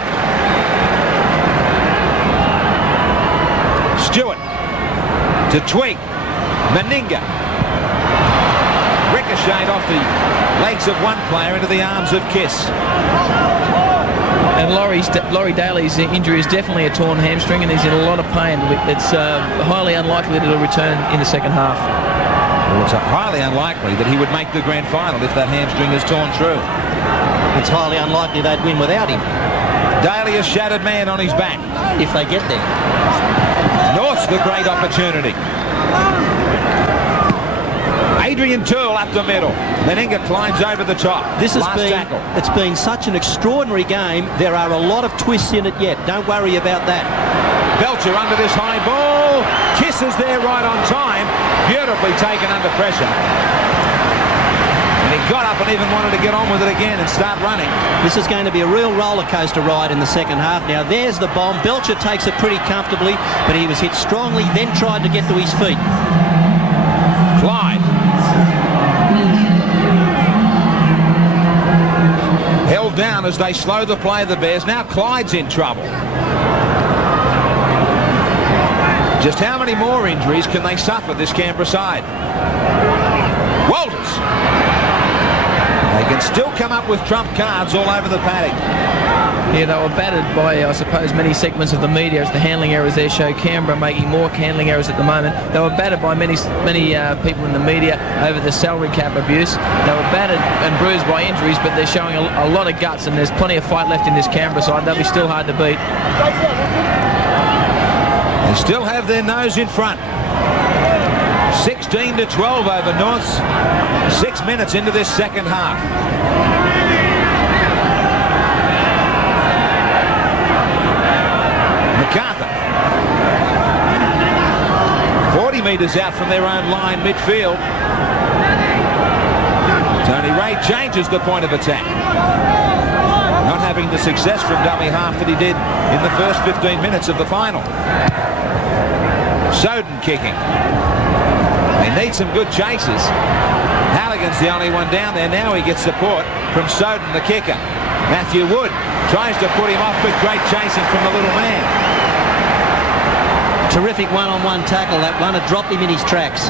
Stewart to Twigg. Meninga. Ricocheted off the legs of one player into the arms of Kiss. And Laurie Daly's injury is definitely a torn hamstring, and he's in a lot of pain. It's highly unlikely that he'll return in the second half. Well, it's highly unlikely that he would make the grand final if that hamstring is torn through. It's highly unlikely they'd win without him. Daly, a shattered man on his back. If they get there. North's the great opportunity. Adrian Toole up the middle. Meninga climbs over the top. It's been such an extraordinary game. There are a lot of twists in it yet. Don't worry about that. Belcher under this high ball. Kiss is there right on time. Beautifully taken under pressure. And he got up and even wanted to get on with it again and start running. This is going to be a real roller coaster ride in the second half. Now there's the bomb. Belcher takes it pretty comfortably, but he was hit strongly, then tried to get to his feet. Clyde. Held down as they slow the play of the Bears. Now Clyde's in trouble. Just how many more injuries can they suffer, this Canberra side? Walters. They can still come up with trump cards all over the paddock. Yeah, they were battered by, I suppose, many segments of the media as the handling errors there show Canberra making more handling errors at the moment. They were battered by many people in the media over the salary cap abuse. They were battered and bruised by injuries, but they're showing a lot of guts, and there's plenty of fight left in this Canberra side. They'll be still hard to beat. They still have their nose in front. 16-12 over Norths. 6 minutes into this second half. MacArthur. 40 metres out from their own line midfield. Tony Ray changes the point of attack. Not having the success from dummy half that he did in the first 15 minutes of the final. Soden kicking. They need some good chases. Halligan's the only one down there. Now he gets support from Soden, the kicker. Matthew Wood tries to put him off, but great chasing from the little man. Terrific one-on-one tackle. That one had dropped him in his tracks.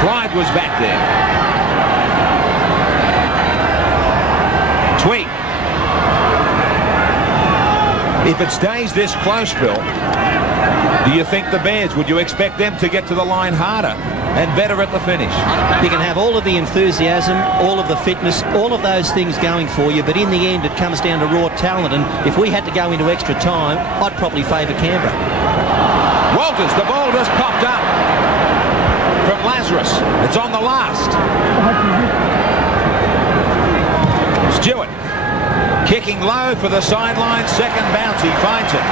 Clyde was back there. Twigg. If it stays this close, Bill, do you think the Bears, would you expect them to get to the line harder and better at the finish? You can have all of the enthusiasm, all of the fitness, all of those things going for you, but in the end it comes down to raw talent, and if we had to go into extra time, I'd probably favour Canberra. Walters, the ball just popped up from Lazarus. It's on the last. Stewart kicking low for the sideline, second bounce, he finds it.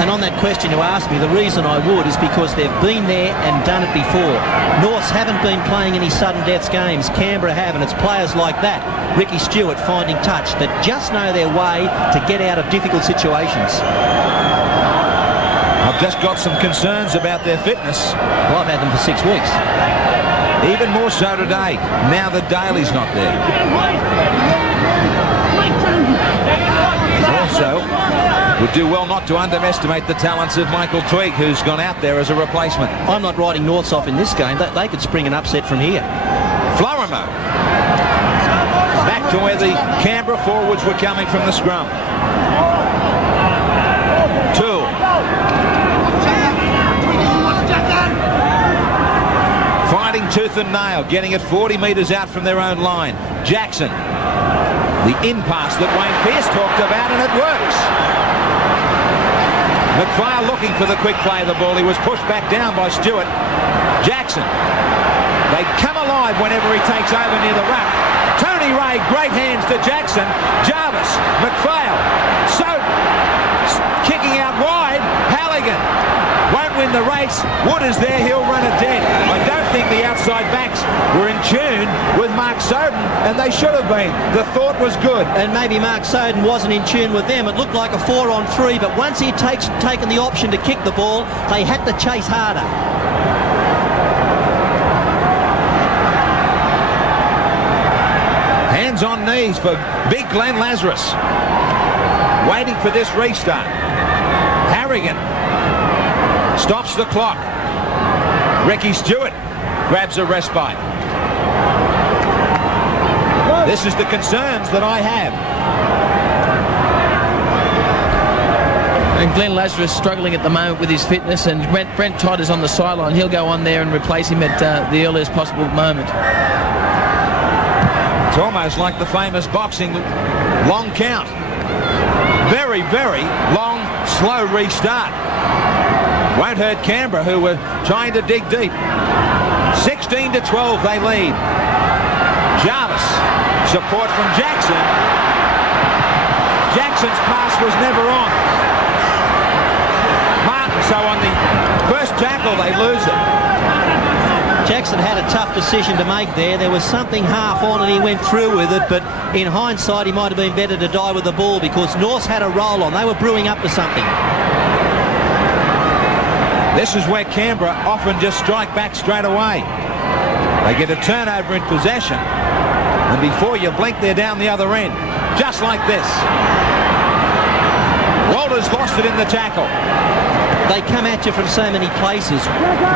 And on that question you asked me, the reason I would is because they've been there and done it before. Norths haven't been playing any sudden deaths games. Canberra have, and it's players like that, Ricky Stewart finding touch, that just know their way to get out of difficult situations. I've just got some concerns about their fitness. Well, I've had them for 6 weeks. Even more so today, now that Daly's not there. Also, would do well not to underestimate the talents of Michael Twigg, who's gone out there as a replacement. I'm not writing Norths off in this game. They could spring an upset from here. Florimo. Back to where the Canberra forwards were coming from the scrum. Toole. Fighting tooth and nail, getting it 40 metres out from their own line. Jackson. The in-pass that Wayne Pearce talked about, and it works. McPhail looking for the quick play of the ball. He was pushed back down by Stewart. Jackson. They come alive whenever he takes over near the ruck. Tony Ray, great hands to Jackson. Jarvis, McPhail, Soden, kicking out wide. Halligan won't win the race. Wood is there, he'll run it dead. I don't think the outside backs were in tune with Mark Soden, and they should have been. The thought was good. And maybe Mark Soden wasn't in tune with them. It looked like a 4-on-3, but once he'd taken the option to kick the ball, they had to chase harder. Hands on knees for big Glenn Lazarus. Waiting for this restart. Harrigan stops the clock. Ricky Stewart grabs a respite. This is the concerns that I have. And Glenn Lazarus struggling at the moment with his fitness, and Brent Todd is on the sideline. He'll go on there and replace him at the earliest possible moment. It's almost like the famous boxing long count. Very, very long, slow restart. Won't hurt Canberra, who were trying to dig deep. 16-12 they lead. Jarvis, support from Jackson. Jackson's pass was never on. Martin, so on the first tackle they lose it. Jackson had a tough decision to make there. There was something half on and he went through with it, but in hindsight he might have been better to die with the ball because Norths had a roll on. They were brewing up to something. This is where Canberra often just strike back straight away. They get a turnover in possession, and before you blink they're down the other end. Just like this. Walters lost it in the tackle. They come at you from so many places.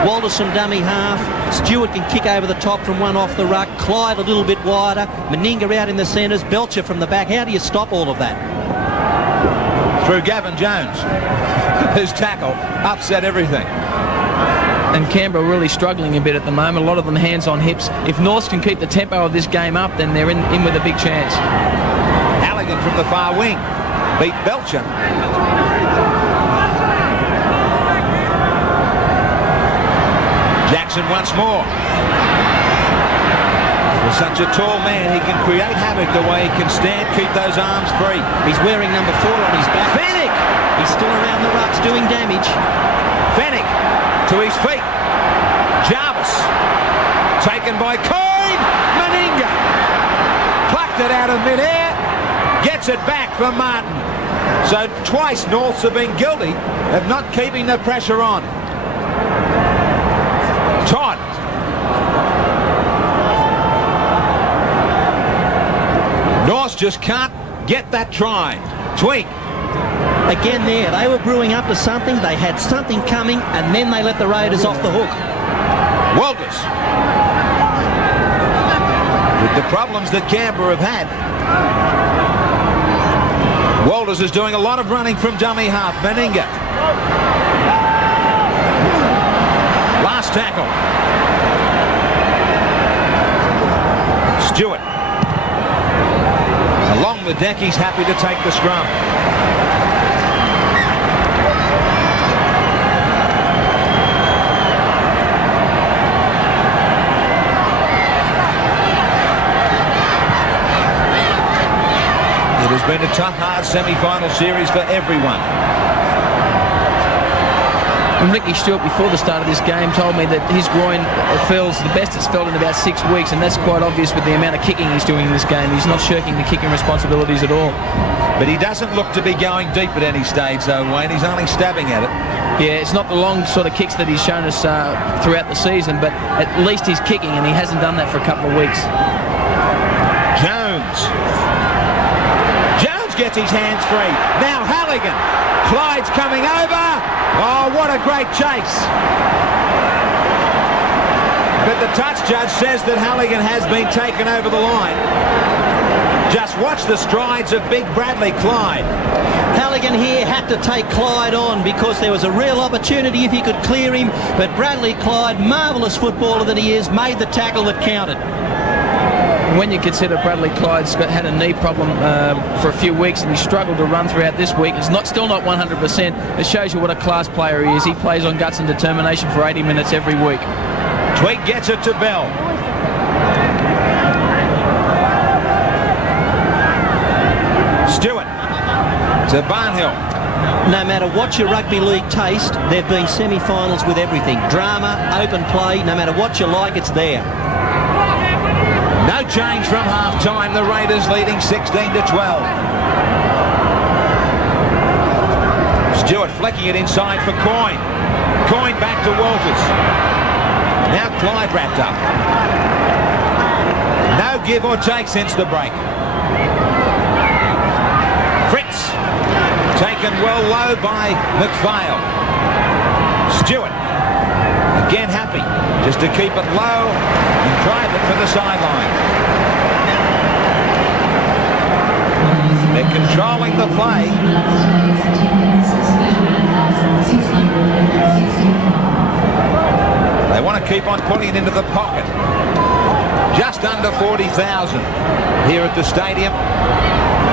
Walters from dummy half. Stewart can kick over the top from one off the ruck. Clyde a little bit wider. Meninga out in the centres. Belcher from the back. How do you stop all of that? Through Gavin Jones. His tackle upset everything. And Canberra really struggling a bit at the moment. A lot of them hands on hips. If Norths can keep the tempo of this game up, then they're in with a big chance. Halligan from the far wing beat Belcher. Jackson once more. For such a tall man, he can create havoc the way he can stand, keep those arms free. He's wearing number 4 on his back. Fennick! He's still around the rucks doing damage. Fennick to his feet. Jarvis taken by Coyne. Meninga plucked it out of midair. Gets it back for Martin. So twice Norths have been guilty of not keeping the pressure on. Todd. Norths just can't get that try. Tweak. Again there, they were brewing up to something. They had something coming, and then they let the Raiders off the hook. Walters. With the problems that Canberra have had. Walters is doing a lot of running from dummy half. Meninga. Last tackle. Stewart. Along the deck, he's happy to take the scrum. It has been a tough, hard semi-final series for everyone. And Ricky Stewart, before the start of this game, told me that his groin feels the best it's felt in about 6 weeks, and that's quite obvious with the amount of kicking he's doing in this game. He's not shirking the kicking responsibilities at all. But he doesn't look to be going deep at any stage, though, Wayne. He's only stabbing at it. Yeah, it's not the long sort of kicks that he's shown us throughout the season, but at least he's kicking, and he hasn't done that for a couple of weeks. Jones gets his hands free. Now Halligan. Clyde's coming over. Oh, what a great chase. But the touch judge says that Halligan has been taken over the line. Just watch the strides of big Bradley Clyde. Halligan here had to take Clyde on because there was a real opportunity if he could clear him, but Bradley Clyde, marvellous footballer that he is, made the tackle that counted. When you consider Bradley Clyde's had a knee problem for a few weeks and he struggled to run throughout this week, it's still not 100%. It shows you what a class player he is. He plays on guts and determination for 80 minutes every week. Twig gets it to Bell. Stewart to Barnhill. No matter what your rugby league taste, there have been semi-finals with everything. Drama, open play, no matter what you like, it's there. No change from half-time. The Raiders leading 16-12. Stewart flicking it inside for Coyne. Coyne back to Walters. Now Clyde wrapped up. No give or take since the break. Fritz taken well low by McPhail. Stewart again happy just to keep it low and drive it for the sideline. They're controlling the play. They want to keep on putting it into the pocket. Just under 40,000 here at the stadium.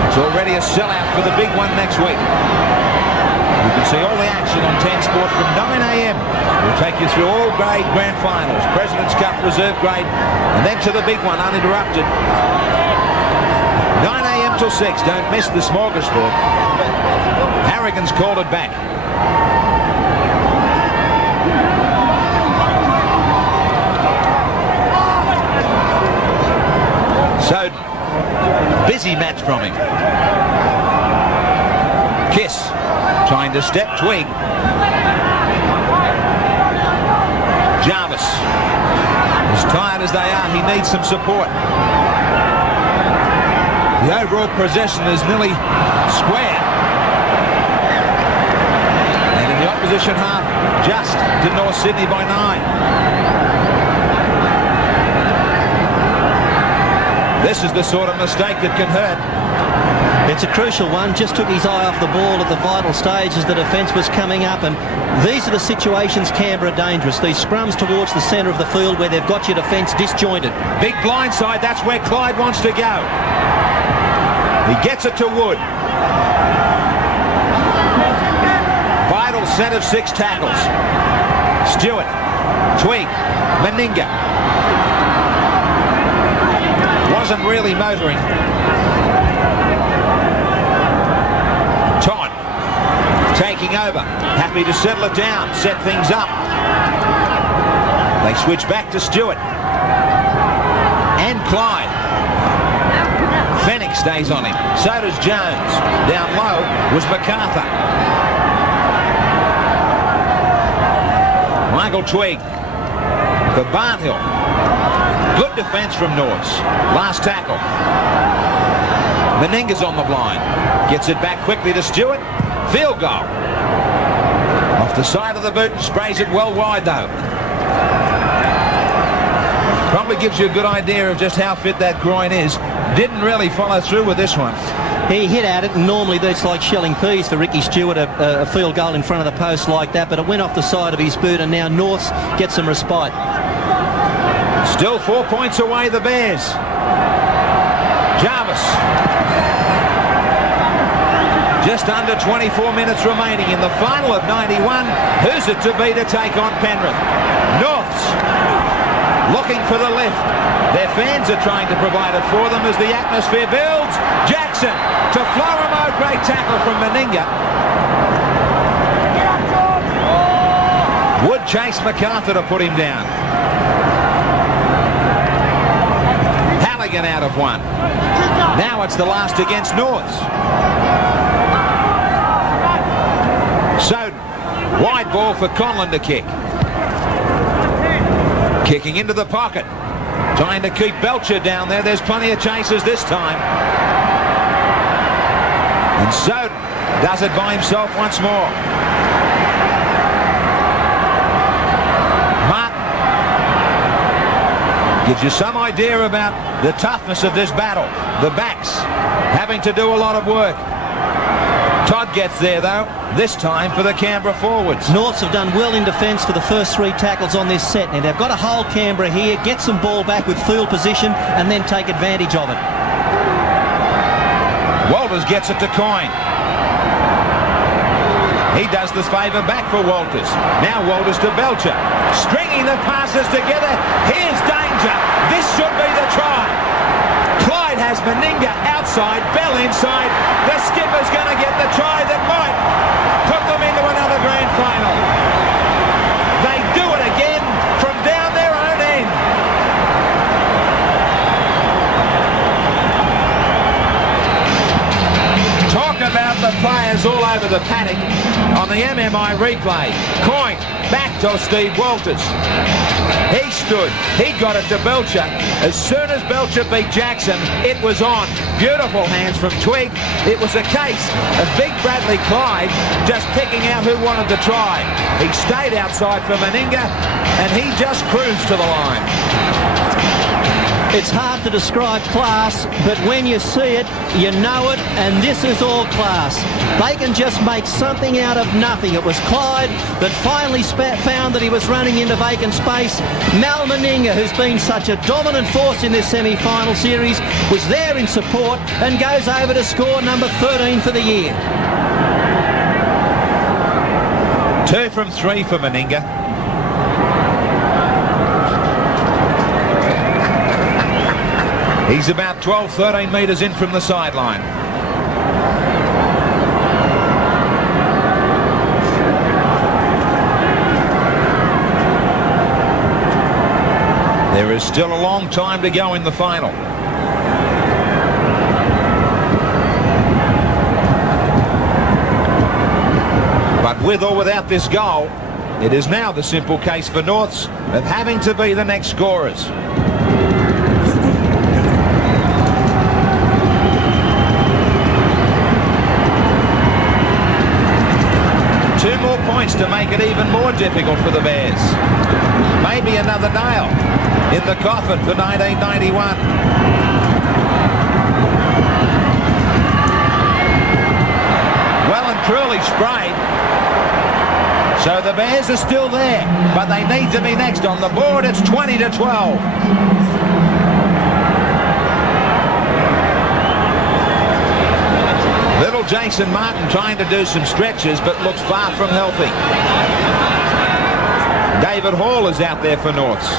It's already a sellout for the big one next week. You can see all the action on 10 Sport from 9 a.m. We'll take you through all grade grand finals, President's Cup reserve grade, and then to the big one uninterrupted. 9 a.m. till 6. Don't miss the smorgasbord. Harrigan's called it back. So, busy match from him. Kiss trying to step Twig. Jarvis, as tired as they are, he needs some support. The overall possession is nearly square. And in the opposition half, just to North Sydney by 9. This is the sort of mistake that can hurt. It's a crucial one. Just took his eye off the ball at the vital stage as the defence was coming up, and these are the situations Canberra are dangerous. These scrums towards the centre of the field where they've got your defence disjointed. Big blindside, that's where Clyde wants to go. He gets it to Wood. Vital set of 6 tackles. Stewart, Twig, Meninga. Wasn't really motoring. Todd taking over, happy to settle it down, set things up. They switch back to Stewart and Clyde. Fennick stays on him, so does Jones. Down low was MacArthur. Michael Twig for Barnhill. Good defence from Norths. Last tackle. Meninga's on the blind. Gets it back quickly to Stewart. Field goal. Off the side of the boot and sprays it well wide though. Probably gives you a good idea of just how fit that groin is. Didn't really follow through with this one. He hit at it, and normally that's like shelling peas for Ricky Stewart, a field goal in front of the post like that, but it went off the side of his boot, and now Norths get some respite. Still 4 points away, the Bears. Jarvis. Just under 24 minutes remaining in the final of 91. Who's it to be to take on Penrith? Norths looking for the lift. Their fans are trying to provide it for them as the atmosphere builds. Jackson to Florimo. Great tackle from Meninga. Would chase MacArthur to put him down. Halligan out of one. Now it's the last against Norths. Soden, wide ball for Conlon to kick. Kicking into the pocket. Trying to keep Belcher down there. There's plenty of chases this time. And Soden does it by himself once more. Martin Gives you some idea about the toughness of this battle. The backs having to do a lot of work. Todd gets there though, this time for the Canberra forwards. Norths have done well in defence for the first 3 tackles on this set. Now they've got to hold Canberra here, get some ball back with field position and then take advantage of it. Walters gets it to Coyne. He does this favour back for Walters. Now Walters to Belcher. Stringing the passes together. Here's danger. This should be the try. Clyde has Meninga outside, Bell inside. The skipper's going to get the try that might put them into another grand final. They do it again from down their own end. Talk about the players all over the paddock on the MMI replay. Coyne back to Steve Walters. He stood, he got it to Belcher. As soon as Belcher beat Jackson, it was on. Beautiful hands from Twigg. It was a case of big Bradley Clyde just picking out who wanted to try. He stayed outside for Meninga and he just cruised to the line. It's hard to describe class, but when you see it, you know it, and this is all class. They can just make something out of nothing. It was Clyde that finally found that he was running into vacant space. Mal Meninga, who's been such a dominant force in this semi-final series, was there in support and goes over to score number 13 for the year. 2 from 3 for Meninga. He's about 12, 13 metres in from the sideline. There is still a long time to go in the final. But with or without this goal, it is now the simple case for Norths of having to be the next scorers. Points to make it even more difficult for the Bears. Maybe another nail in the coffin for 1991. Well and truly sprayed. So the Bears are still there, but they need to be next on the board. It's 20-12. Little Jason Martin trying to do some stretches, but looks far from healthy. David Hall is out there for Norths.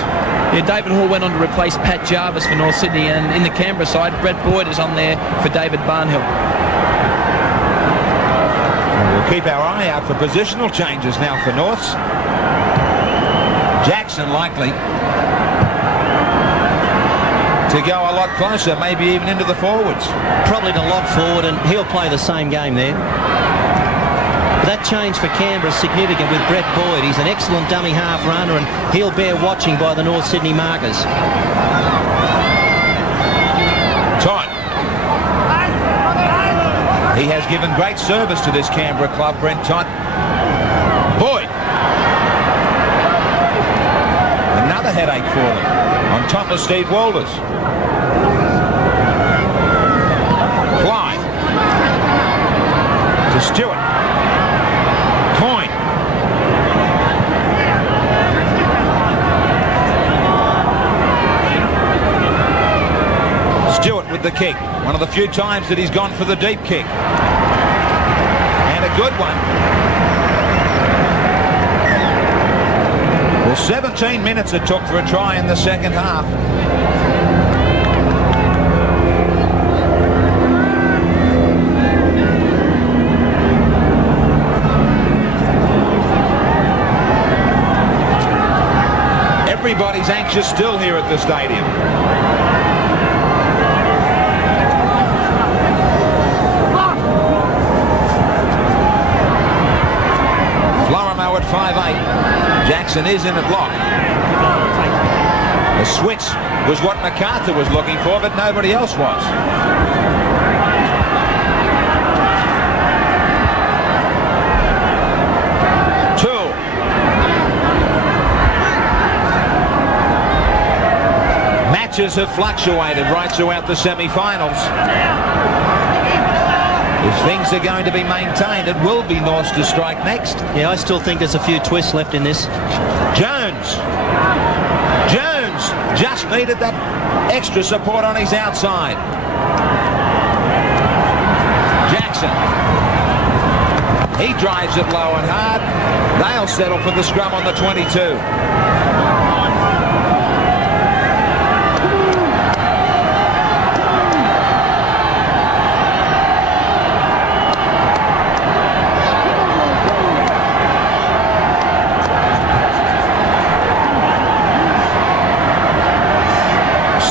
Yeah, David Hall went on to replace Pat Jarvis for North Sydney, and in the Canberra side, Brett Boyd is on there for David Barnhill. We'll keep our eye out for positional changes now for Norths. Jackson likely to go a lot closer, maybe even into the forwards. Probably to lock forward, and he'll play the same game there. But that change for Canberra is significant with Brett Boyd. He's an excellent dummy half runner, and he'll bear watching by the North Sydney markers. Todd. He has given great service to this Canberra club, Brent Todd. Boyd. Another headache for them. On top of Steve Walters. Clyde. To Stewart. Coyne. Stewart with the kick. One of the few times that he's gone for the deep kick. And a good one. Well, 17 minutes it took for a try in the second half. Everybody's anxious still here at the stadium. Florimo at 5'8". Jackson is in a block. The switch was what MacArthur was looking for, but nobody else was. Two. Matches have fluctuated right throughout the semi-finals. If things are going to be maintained, it will be Norths to strike next. Yeah, I still think there's a few twists left in this. Jones just needed that extra support on his outside. Jackson. He drives it low and hard. They'll settle for the scrum on the 22.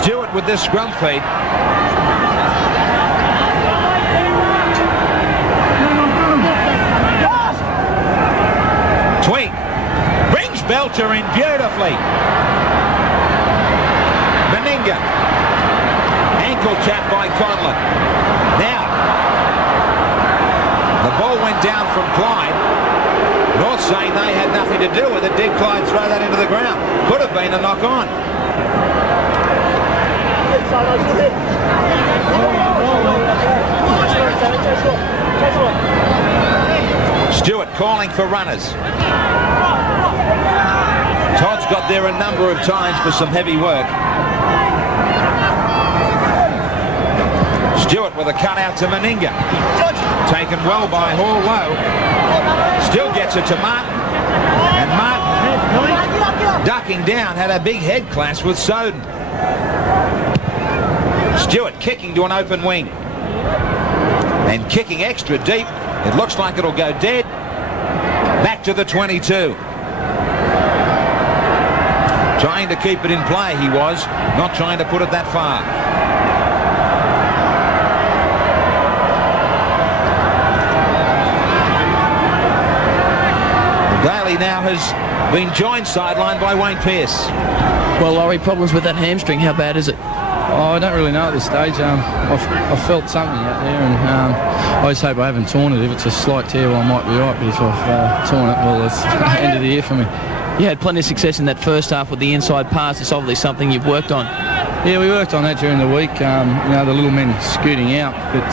Stewart with this scrum feed. Tweak brings Belcher in beautifully. Meninga. Ankle tap by Conlon. Now, the ball went down from Clyde. North saying they had nothing to do with it. Did Clyde throw that into the ground? Could have been a knock on. Stewart calling for runners. Todd's got there a number of times for some heavy work. Stewart with a cut out to Meninga. Taken well by Hall low. Still gets it to Martin. And Martin, ducking down, had a big head clash with Soden. Stewart kicking to an open wing. And kicking extra deep. It looks like it'll go dead. Back to the 22. Trying to keep it in play, he was. Not trying to put it that far. Daly now has been joined sideline by Wayne Pearce. Well, Laurie, problems with that hamstring. How bad is it? Oh, I don't really know at this stage. I've felt something out there, and I just hope I haven't torn it. If it's a slight tear, well, I might be right, but if I've torn it, well, it's the end of the year for me. You had plenty of success in that first half with the inside pass. It's obviously something you've worked on. Yeah, we worked on that during the week, you know, the little men scooting out, but,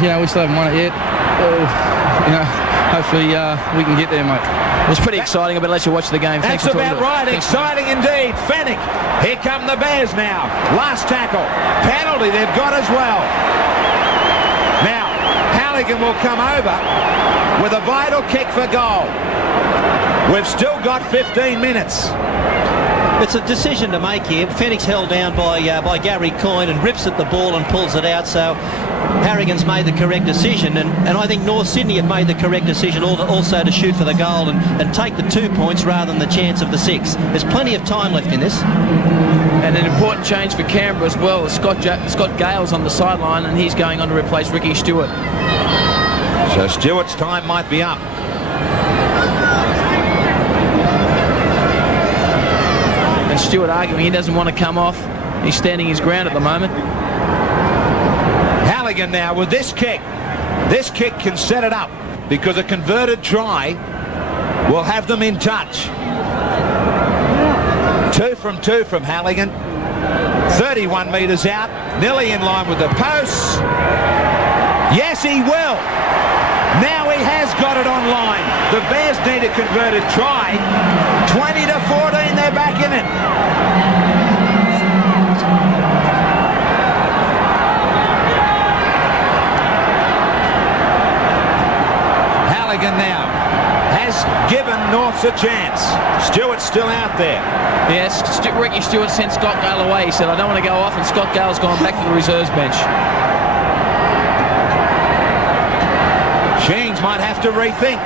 you know, we still haven't won it yet. You know, hopefully we can get there, mate. It was pretty exciting. I better let you watch the game. That's about right. Exciting indeed. Fennick. Here come the Bears now. Last tackle. Penalty they've got as well. Now, Halligan will come over with a vital kick for goal. We've still got 15 minutes. It's a decision to make here. Fennick's held down by Gary Coyne and rips at the ball and pulls it out. So Harrigan's made the correct decision, and I think North Sydney have made the correct decision also to shoot for the goal and take the 2 points rather than the chance of the 6. There's plenty of time left in this. And an important change for Canberra as well. Scott Gale's on the sideline, and he's going on to replace Ricky Stewart. So Stewart's time might be up. And Stewart arguing he doesn't want to come off. He's standing his ground at the moment. Halligan now with this kick. This kick can set it up because a converted try will have them in touch. 2 from 2 from Halligan. 31 metres out. Nearly in line with the posts. Yes, he will. Now he has got it online. The Bears need a converted try. 20 to 14, they're back in it. Halligan now has given Norths a chance. Stewart's still out there. Yes, Ricky Stewart sent Scott Gale away. He said, I don't want to go off, and Scott Gale's gone back to the reserves bench. Sheens might have to rethink.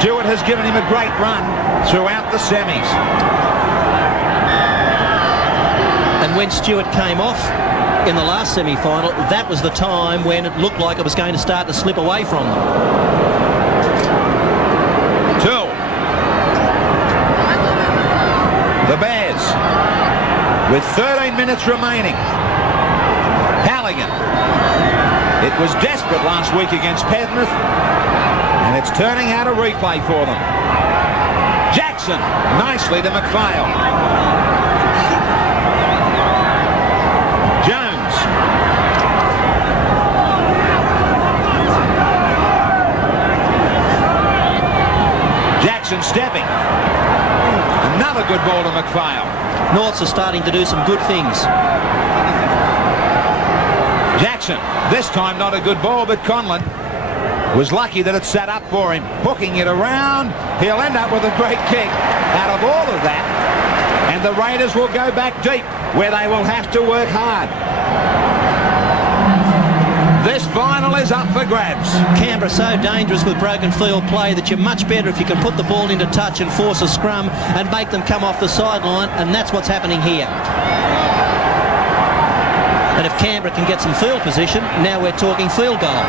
Stewart has given him a great run throughout the semis. And when Stewart came off in the last semi-final, that was the time when it looked like it was going to start to slip away from them. 2. The Bears with 13 minutes remaining. Halligan. It was desperate last week against Penrith, and it's turning out a replay for them. Jackson, nicely to McPhail. Jones. Jackson stepping. Another good ball to McPhail. Norths are starting to do some good things. Jackson, this time not a good ball, but Conlon was lucky that it sat up for him. Hooking it around, he'll end up with a great kick out of all of that. And the Raiders will go back deep, where they will have to work hard. This final is up for grabs. Canberra so dangerous with broken field play that you're much better if you can put the ball into touch and force a scrum and make them come off the sideline, and that's what's happening here. And if Canberra can get some field position, now we're talking field goal.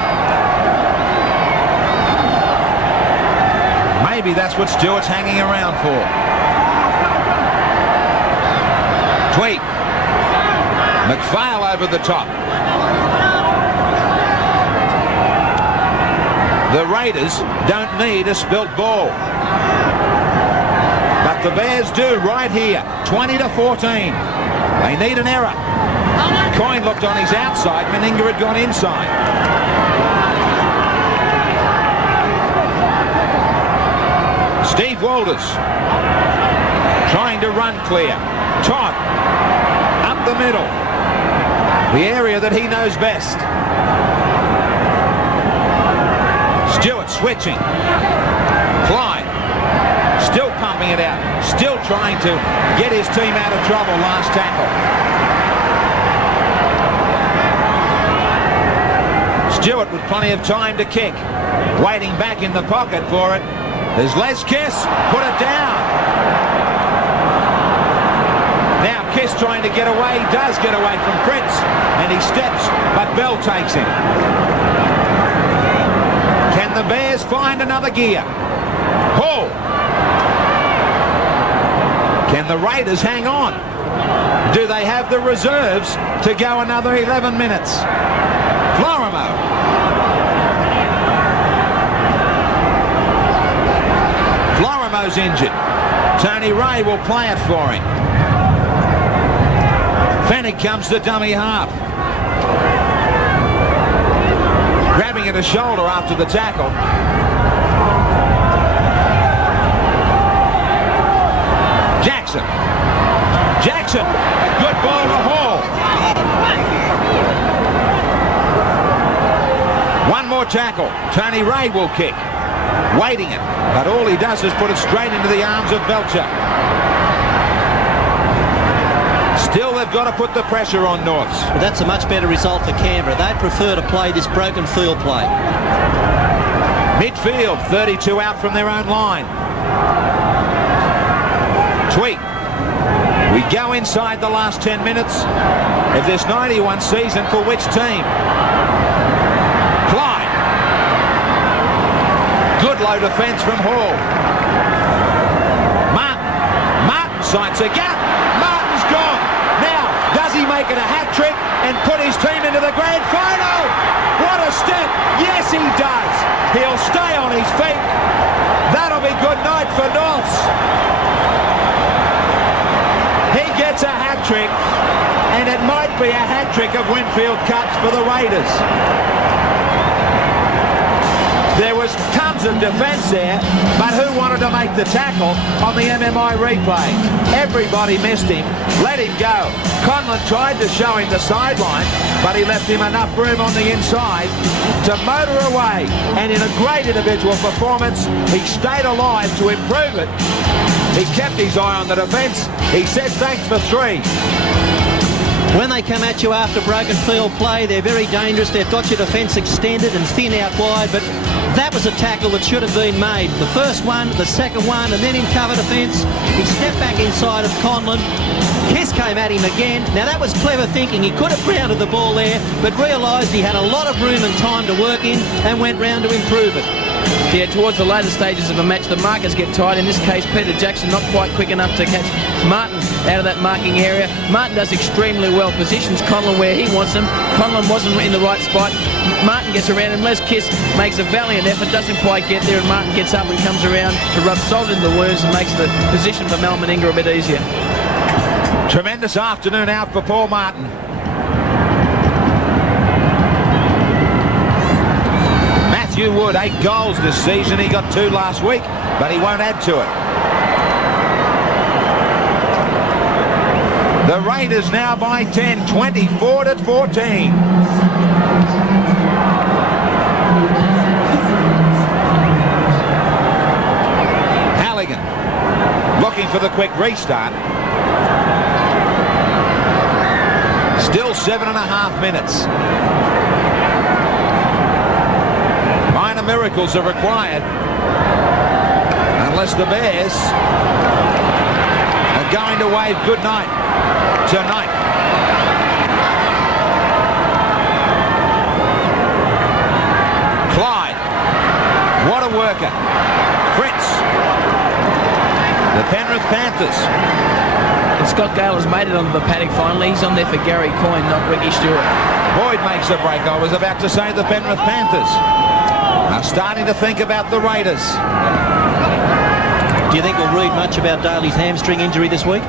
Maybe that's what Stewart's hanging around for. Tweed. McPhail over the top. The Raiders don't need a spilt ball. But the Bears do right here. 20-14. They need an error. Coyne looked on his outside. Meninga had gone inside. Steve Walters trying to run clear. Todd up the middle. The area that he knows best. Stewart switching. Clyde still pumping it out. Still trying to get his team out of trouble. Last tackle. Stewart with plenty of time to kick. Waiting back in the pocket for it. There's Les Kiss. Put it down. Now Kiss trying to get away. He does get away from Prince. And he steps. But Bell takes him. Can the Bears find another gear? Hall. Can the Raiders hang on? Do they have the reserves to go another 11 minutes? Florimo. Florimo's injured. Tony Ray will play it for him. Fennick comes to dummy half. Grabbing at a shoulder after the tackle. Jackson. Jackson. A good ball to Hall. One more tackle. Tony Ray will kick. Waiting it. But all he does is put it straight into the arms of Belcher. Still, they've got to put the pressure on Norths. Well, that's a much better result for Canberra. They prefer to play this broken field play. Midfield, 32 out from their own line. Tweet. We go inside the last 10 minutes of this 91 season for which team? Clyde. Good low defence from Hall. Martin sights a gap. Martin's gone. Now, does he make it a hat-trick and put his team into the grand final? What a step. Yes, he does. He'll stay on his feet. That'll be good night for Norths. He gets a hat-trick, and it might be a hat-trick of Winfield Cups for the Raiders. There was tons of defence there, but who wanted to make the tackle on the MMI replay? Everybody missed him, let him go. Conlon tried to show him the sideline, but he left him enough room on the inside to motor away. And in a great individual performance, he stayed alive to improve it. He kept his eye on the defence. He said thanks for 3. When they come at you after broken field play, they're very dangerous. They've got your defence extended and thin out wide, but that was a tackle that should have been made. The first one, the second one, and then in cover defence, he stepped back inside of Conlon. Kiss came at him again. Now that was clever thinking. He could have grounded the ball there, but realised he had a lot of room and time to work in and went round to improve it. Yeah, towards the later stages of a match, the markers get tight. In this case, Peter Jackson not quite quick enough to catch Martin out of that marking area. Martin does extremely well, positions Conlon where he wants him. Conlon wasn't in the right spot. Martin gets around him. Les Kiss makes a valiant effort, doesn't quite get there, and Martin gets up and comes around to rub salt in the wounds and makes the position for Mal Meninga a bit easier. Tremendous afternoon out for Paul Martin. Matthew Wood, 8 goals this season. He got 2 last week, but he won't add to it. The Raiders now by 10, 24-14. Halligan looking for the quick restart. Still 7.5 minutes. Minor miracles are required unless the Bears are going to wave goodnight tonight. Clyde, what a worker. Fritz, the Penrith Panthers. And Scott Gale has made it onto the paddock finally. He's on there for Gary Coyne, not Ricky Stewart. Boyd makes a break. I was about to say the Penrith Panthers are starting to think about the Raiders. Do you think we'll read much about Daly's hamstring injury this week?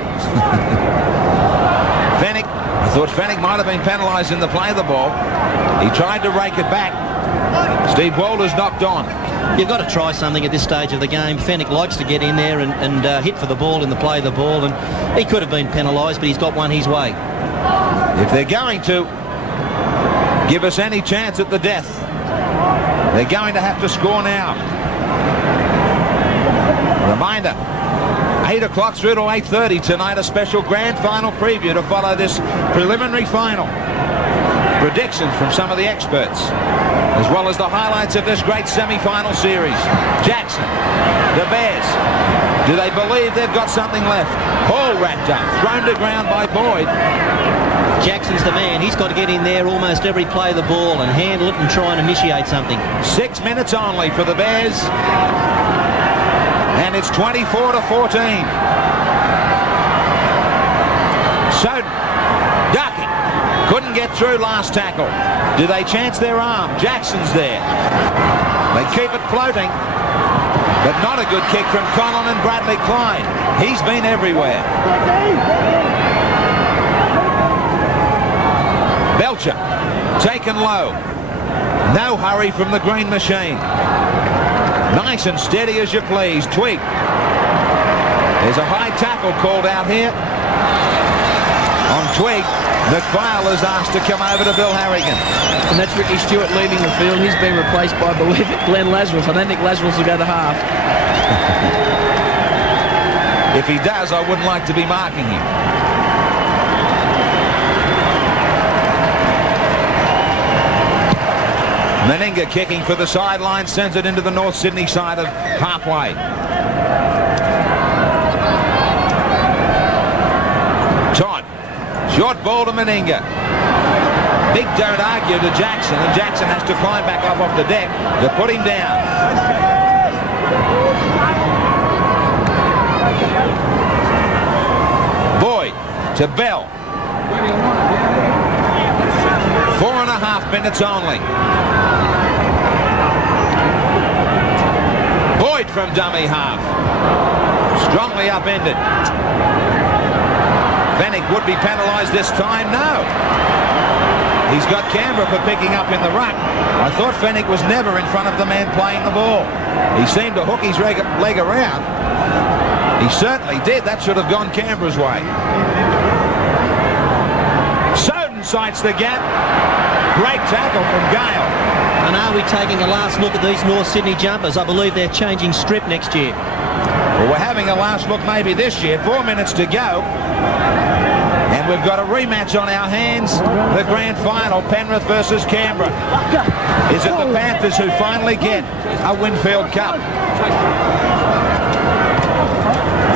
Fennick, I thought Fennick might have been penalised in the play of the ball. He tried to rake it back. Steve Walder's knocked on. You've got to try something at this stage of the game. Fennick likes to get in there and hit for the ball in the play of the ball, and he could have been penalised, but he's got one his way. If they're going to give us any chance at the death, they're going to have to score now. Reminder, 8 o'clock through to 8:30 tonight, a special grand final preview to follow this preliminary final. Predictions from some of the experts, as well as the highlights of this great semi-final series. Jackson, the Bears, do they believe they've got something left? Ball wrapped up, thrown to ground by Boyd. Jackson's the man. He's got to get in there almost every play of the ball and handle it and try and initiate something. 6 minutes only for the Bears, and it's 24-14. Soden, ducking, couldn't get through last tackle. Do they chance their arm? Jackson's there. They keep it floating, but not a good kick from Conlon and Bradley Clyde. He's been everywhere. Belcher, taken low. No hurry from the green machine. Nice and steady as you please. Twig. There's a high tackle called out here on Twig. McPhail is asked to come over to Bill Harrigan. And that's Ricky Stewart leaving the field. He's been replaced by, I believe, Glenn Laswell. I don't think Laswell's will go to half. If he does, I wouldn't like to be marking him. Meninga kicking for the sideline, sends it into the North Sydney side of halfway. Todd, short ball to Meninga. Big don't argue to Jackson, and Jackson has to climb back up off the deck to put him down. Boyd to Bell. 4.5 minutes only. Boyd from dummy half. Strongly upended. Fennick would be penalised this time. No. He's got Canberra for picking up in the ruck. I thought Fennick was never in front of the man playing the ball. He seemed to hook his leg around. He certainly did. That should have gone Canberra's way. Soden sights the gap. Great tackle from Gale. And are we taking a last look at these North Sydney jumpers? I believe they're changing strip next year. Well, we're having a last look maybe this year. 4 minutes to go. And we've got a rematch on our hands. The grand final, Penrith versus Canberra. Is it the Panthers who finally get a Winfield Cup?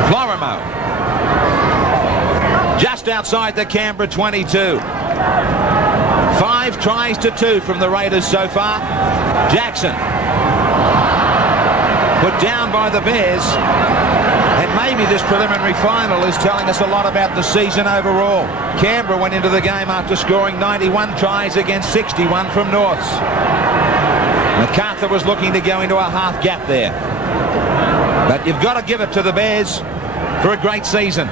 Florimo. Just outside the Canberra 22. 5 tries to 2 from the Raiders so far. Jackson. put down by the Bears. And maybe this preliminary final is telling us a lot about the season overall. Canberra went into the game after scoring 91 tries against 61 from Norths. MacArthur was looking to go into a half gap there. But you've got to give it to the Bears for a great season.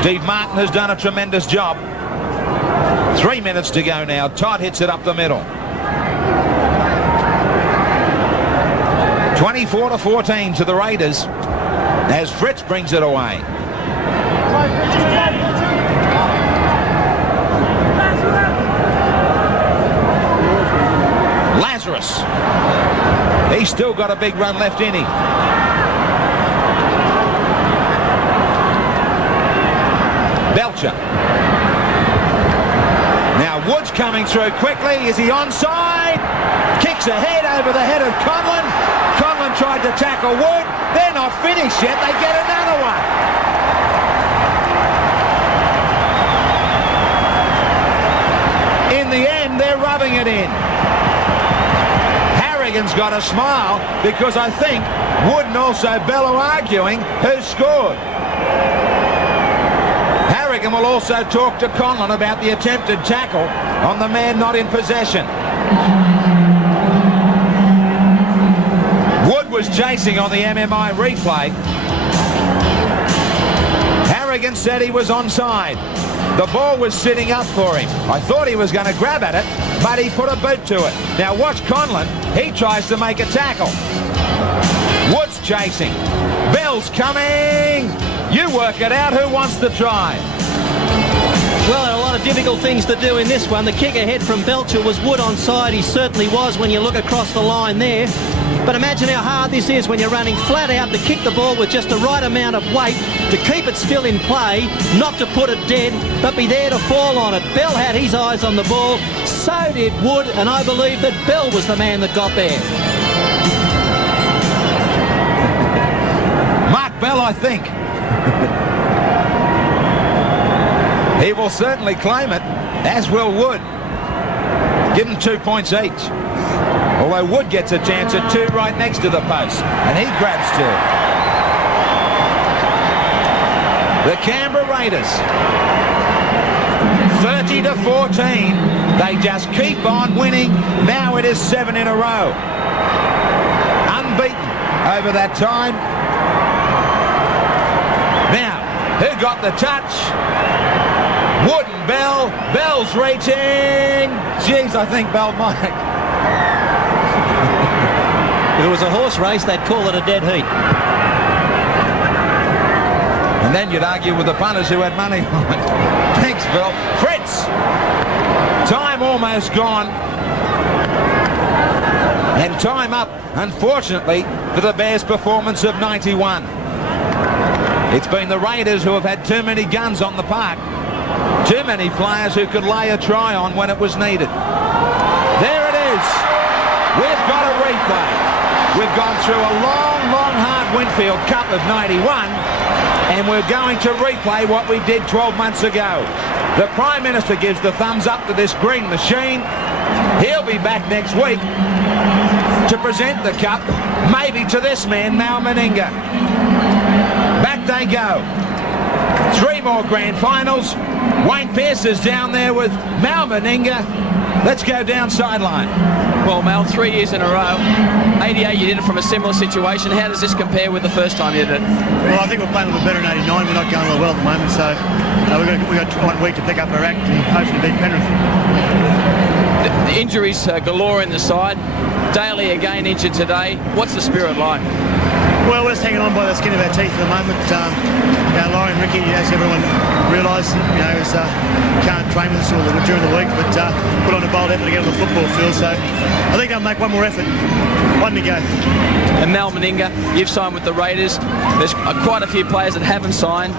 Steve Martin has done a tremendous job. 3 minutes to go now. Todd hits it up the middle. 24-14 to the Raiders as Fritz brings it away. Lazarus. He's still got a big run left in him. Belcher. Now Wood's coming through quickly. Is he onside? Kicks ahead over the head of Conlon. Conlon tried to tackle Wood. They're not finished yet. They get another one. In the end, they're rubbing it in. Harrigan's got a smile because I think Wood and also Bello arguing who scored. Harrigan will also talk to Conlon about the attempted tackle on the man not in possession. Wood was chasing on the MMI replay. Harrigan said he was onside. The ball was sitting up for him. I thought he was going to grab at it, but he put a boot to it. Now watch Conlon. He tries to make a tackle. Wood's chasing. Bell's coming. You work it out. Who wants to try? Well, a lot of difficult things to do in this one. The kick ahead from Belcher was Wood onside. He certainly was when you look across the line there. But imagine how hard this is when you're running flat out to kick the ball with just the right amount of weight to keep it still in play, not to put it dead, but be there to fall on it. Bell had his eyes on the ball, so did Wood, and I believe that Bell was the man that got there. Mark Bell, I think. He will certainly claim it, as will Wood. Give them 2 points each. Although Wood gets a chance at 2 right next to the post, and he grabs 2. The Canberra Raiders, 30-14. They just keep on winning. Now it is 7 in a row. Unbeaten over that time. Now, who got the touch? Wood and Bell. Bell's reaching. Jeez, I think Bell might. If it was a horse race, they'd call it a dead heat. And then you'd argue with the punters who had money on it. Thanks, Bill. Fritz. Time almost gone. And time up, unfortunately, for the Bears' performance of 91. It's been the Raiders who have had too many guns on the park. Too many players who could lay a try on when it was needed. There it is. We've got a replay. We've gone through a long, hard Winfield Cup of 91, and we're going to replay what we did 12 months ago. The Prime Minister gives the thumbs up to this green machine. He'll be back next week to present the cup, maybe to this man, Mal Meninga. Back they go. 3 more grand finals. Wayne Pearce is down there with Mal Meninga. Let's go down sideline. Well, Mal, 3 years in a row. 88, you did it from a similar situation. How does this compare with the first time you did it? Well, I think we're playing a little better in 89. We're not going well at the moment, so we've got 1 week to pick up our act and hopefully beat Penrith. The injuries galore in the side. Daly again injured today. What's the spirit like? Well, we're just hanging on by the skin of our teeth at the moment. Laurie and Ricky, as everyone realised, can't train with us all during the week, but put on a bold effort to get on the football field. So I think they'll make one more effort. 1 to go. And Mal Meninga, you've signed with the Raiders. There's quite a few players that haven't signed.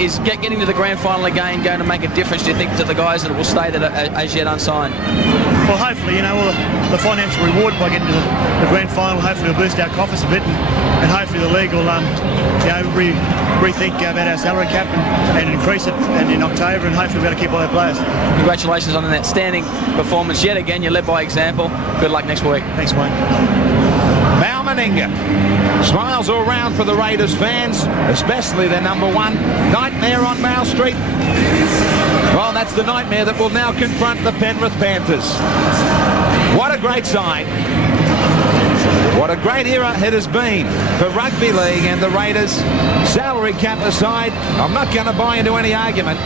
Is getting to the grand final again going to make a difference, do you think, to the guys that will stay that are as yet unsigned? Well, hopefully, the financial reward by getting to the grand final hopefully will boost our coffers a bit, and hopefully the league will rethink about our salary cap and increase it and in October, and hopefully we'll be able to keep all our players. Congratulations on an outstanding performance yet again. You led by example. Good luck next week. Thanks, Wayne. Mal Meninga. Smiles all round for the Raiders fans, especially their number one. Nightmare on Mount Street. Well, that's the nightmare that will now confront the Penrith Panthers. What a great side. What a great era it has been for rugby league and the Raiders. Salary cap aside, I'm not going to buy into any argument.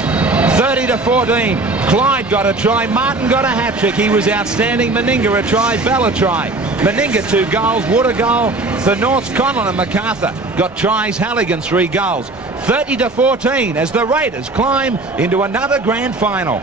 30-14. Clyde got a try. Martin got a hat-trick. He was outstanding. Meninga a try. Bell a try. Meninga 2 goals. Wood a goal. For North's Conlon and MacArthur got tries. Halligan 3 goals. 30-14 as the Raiders climb into another grand final.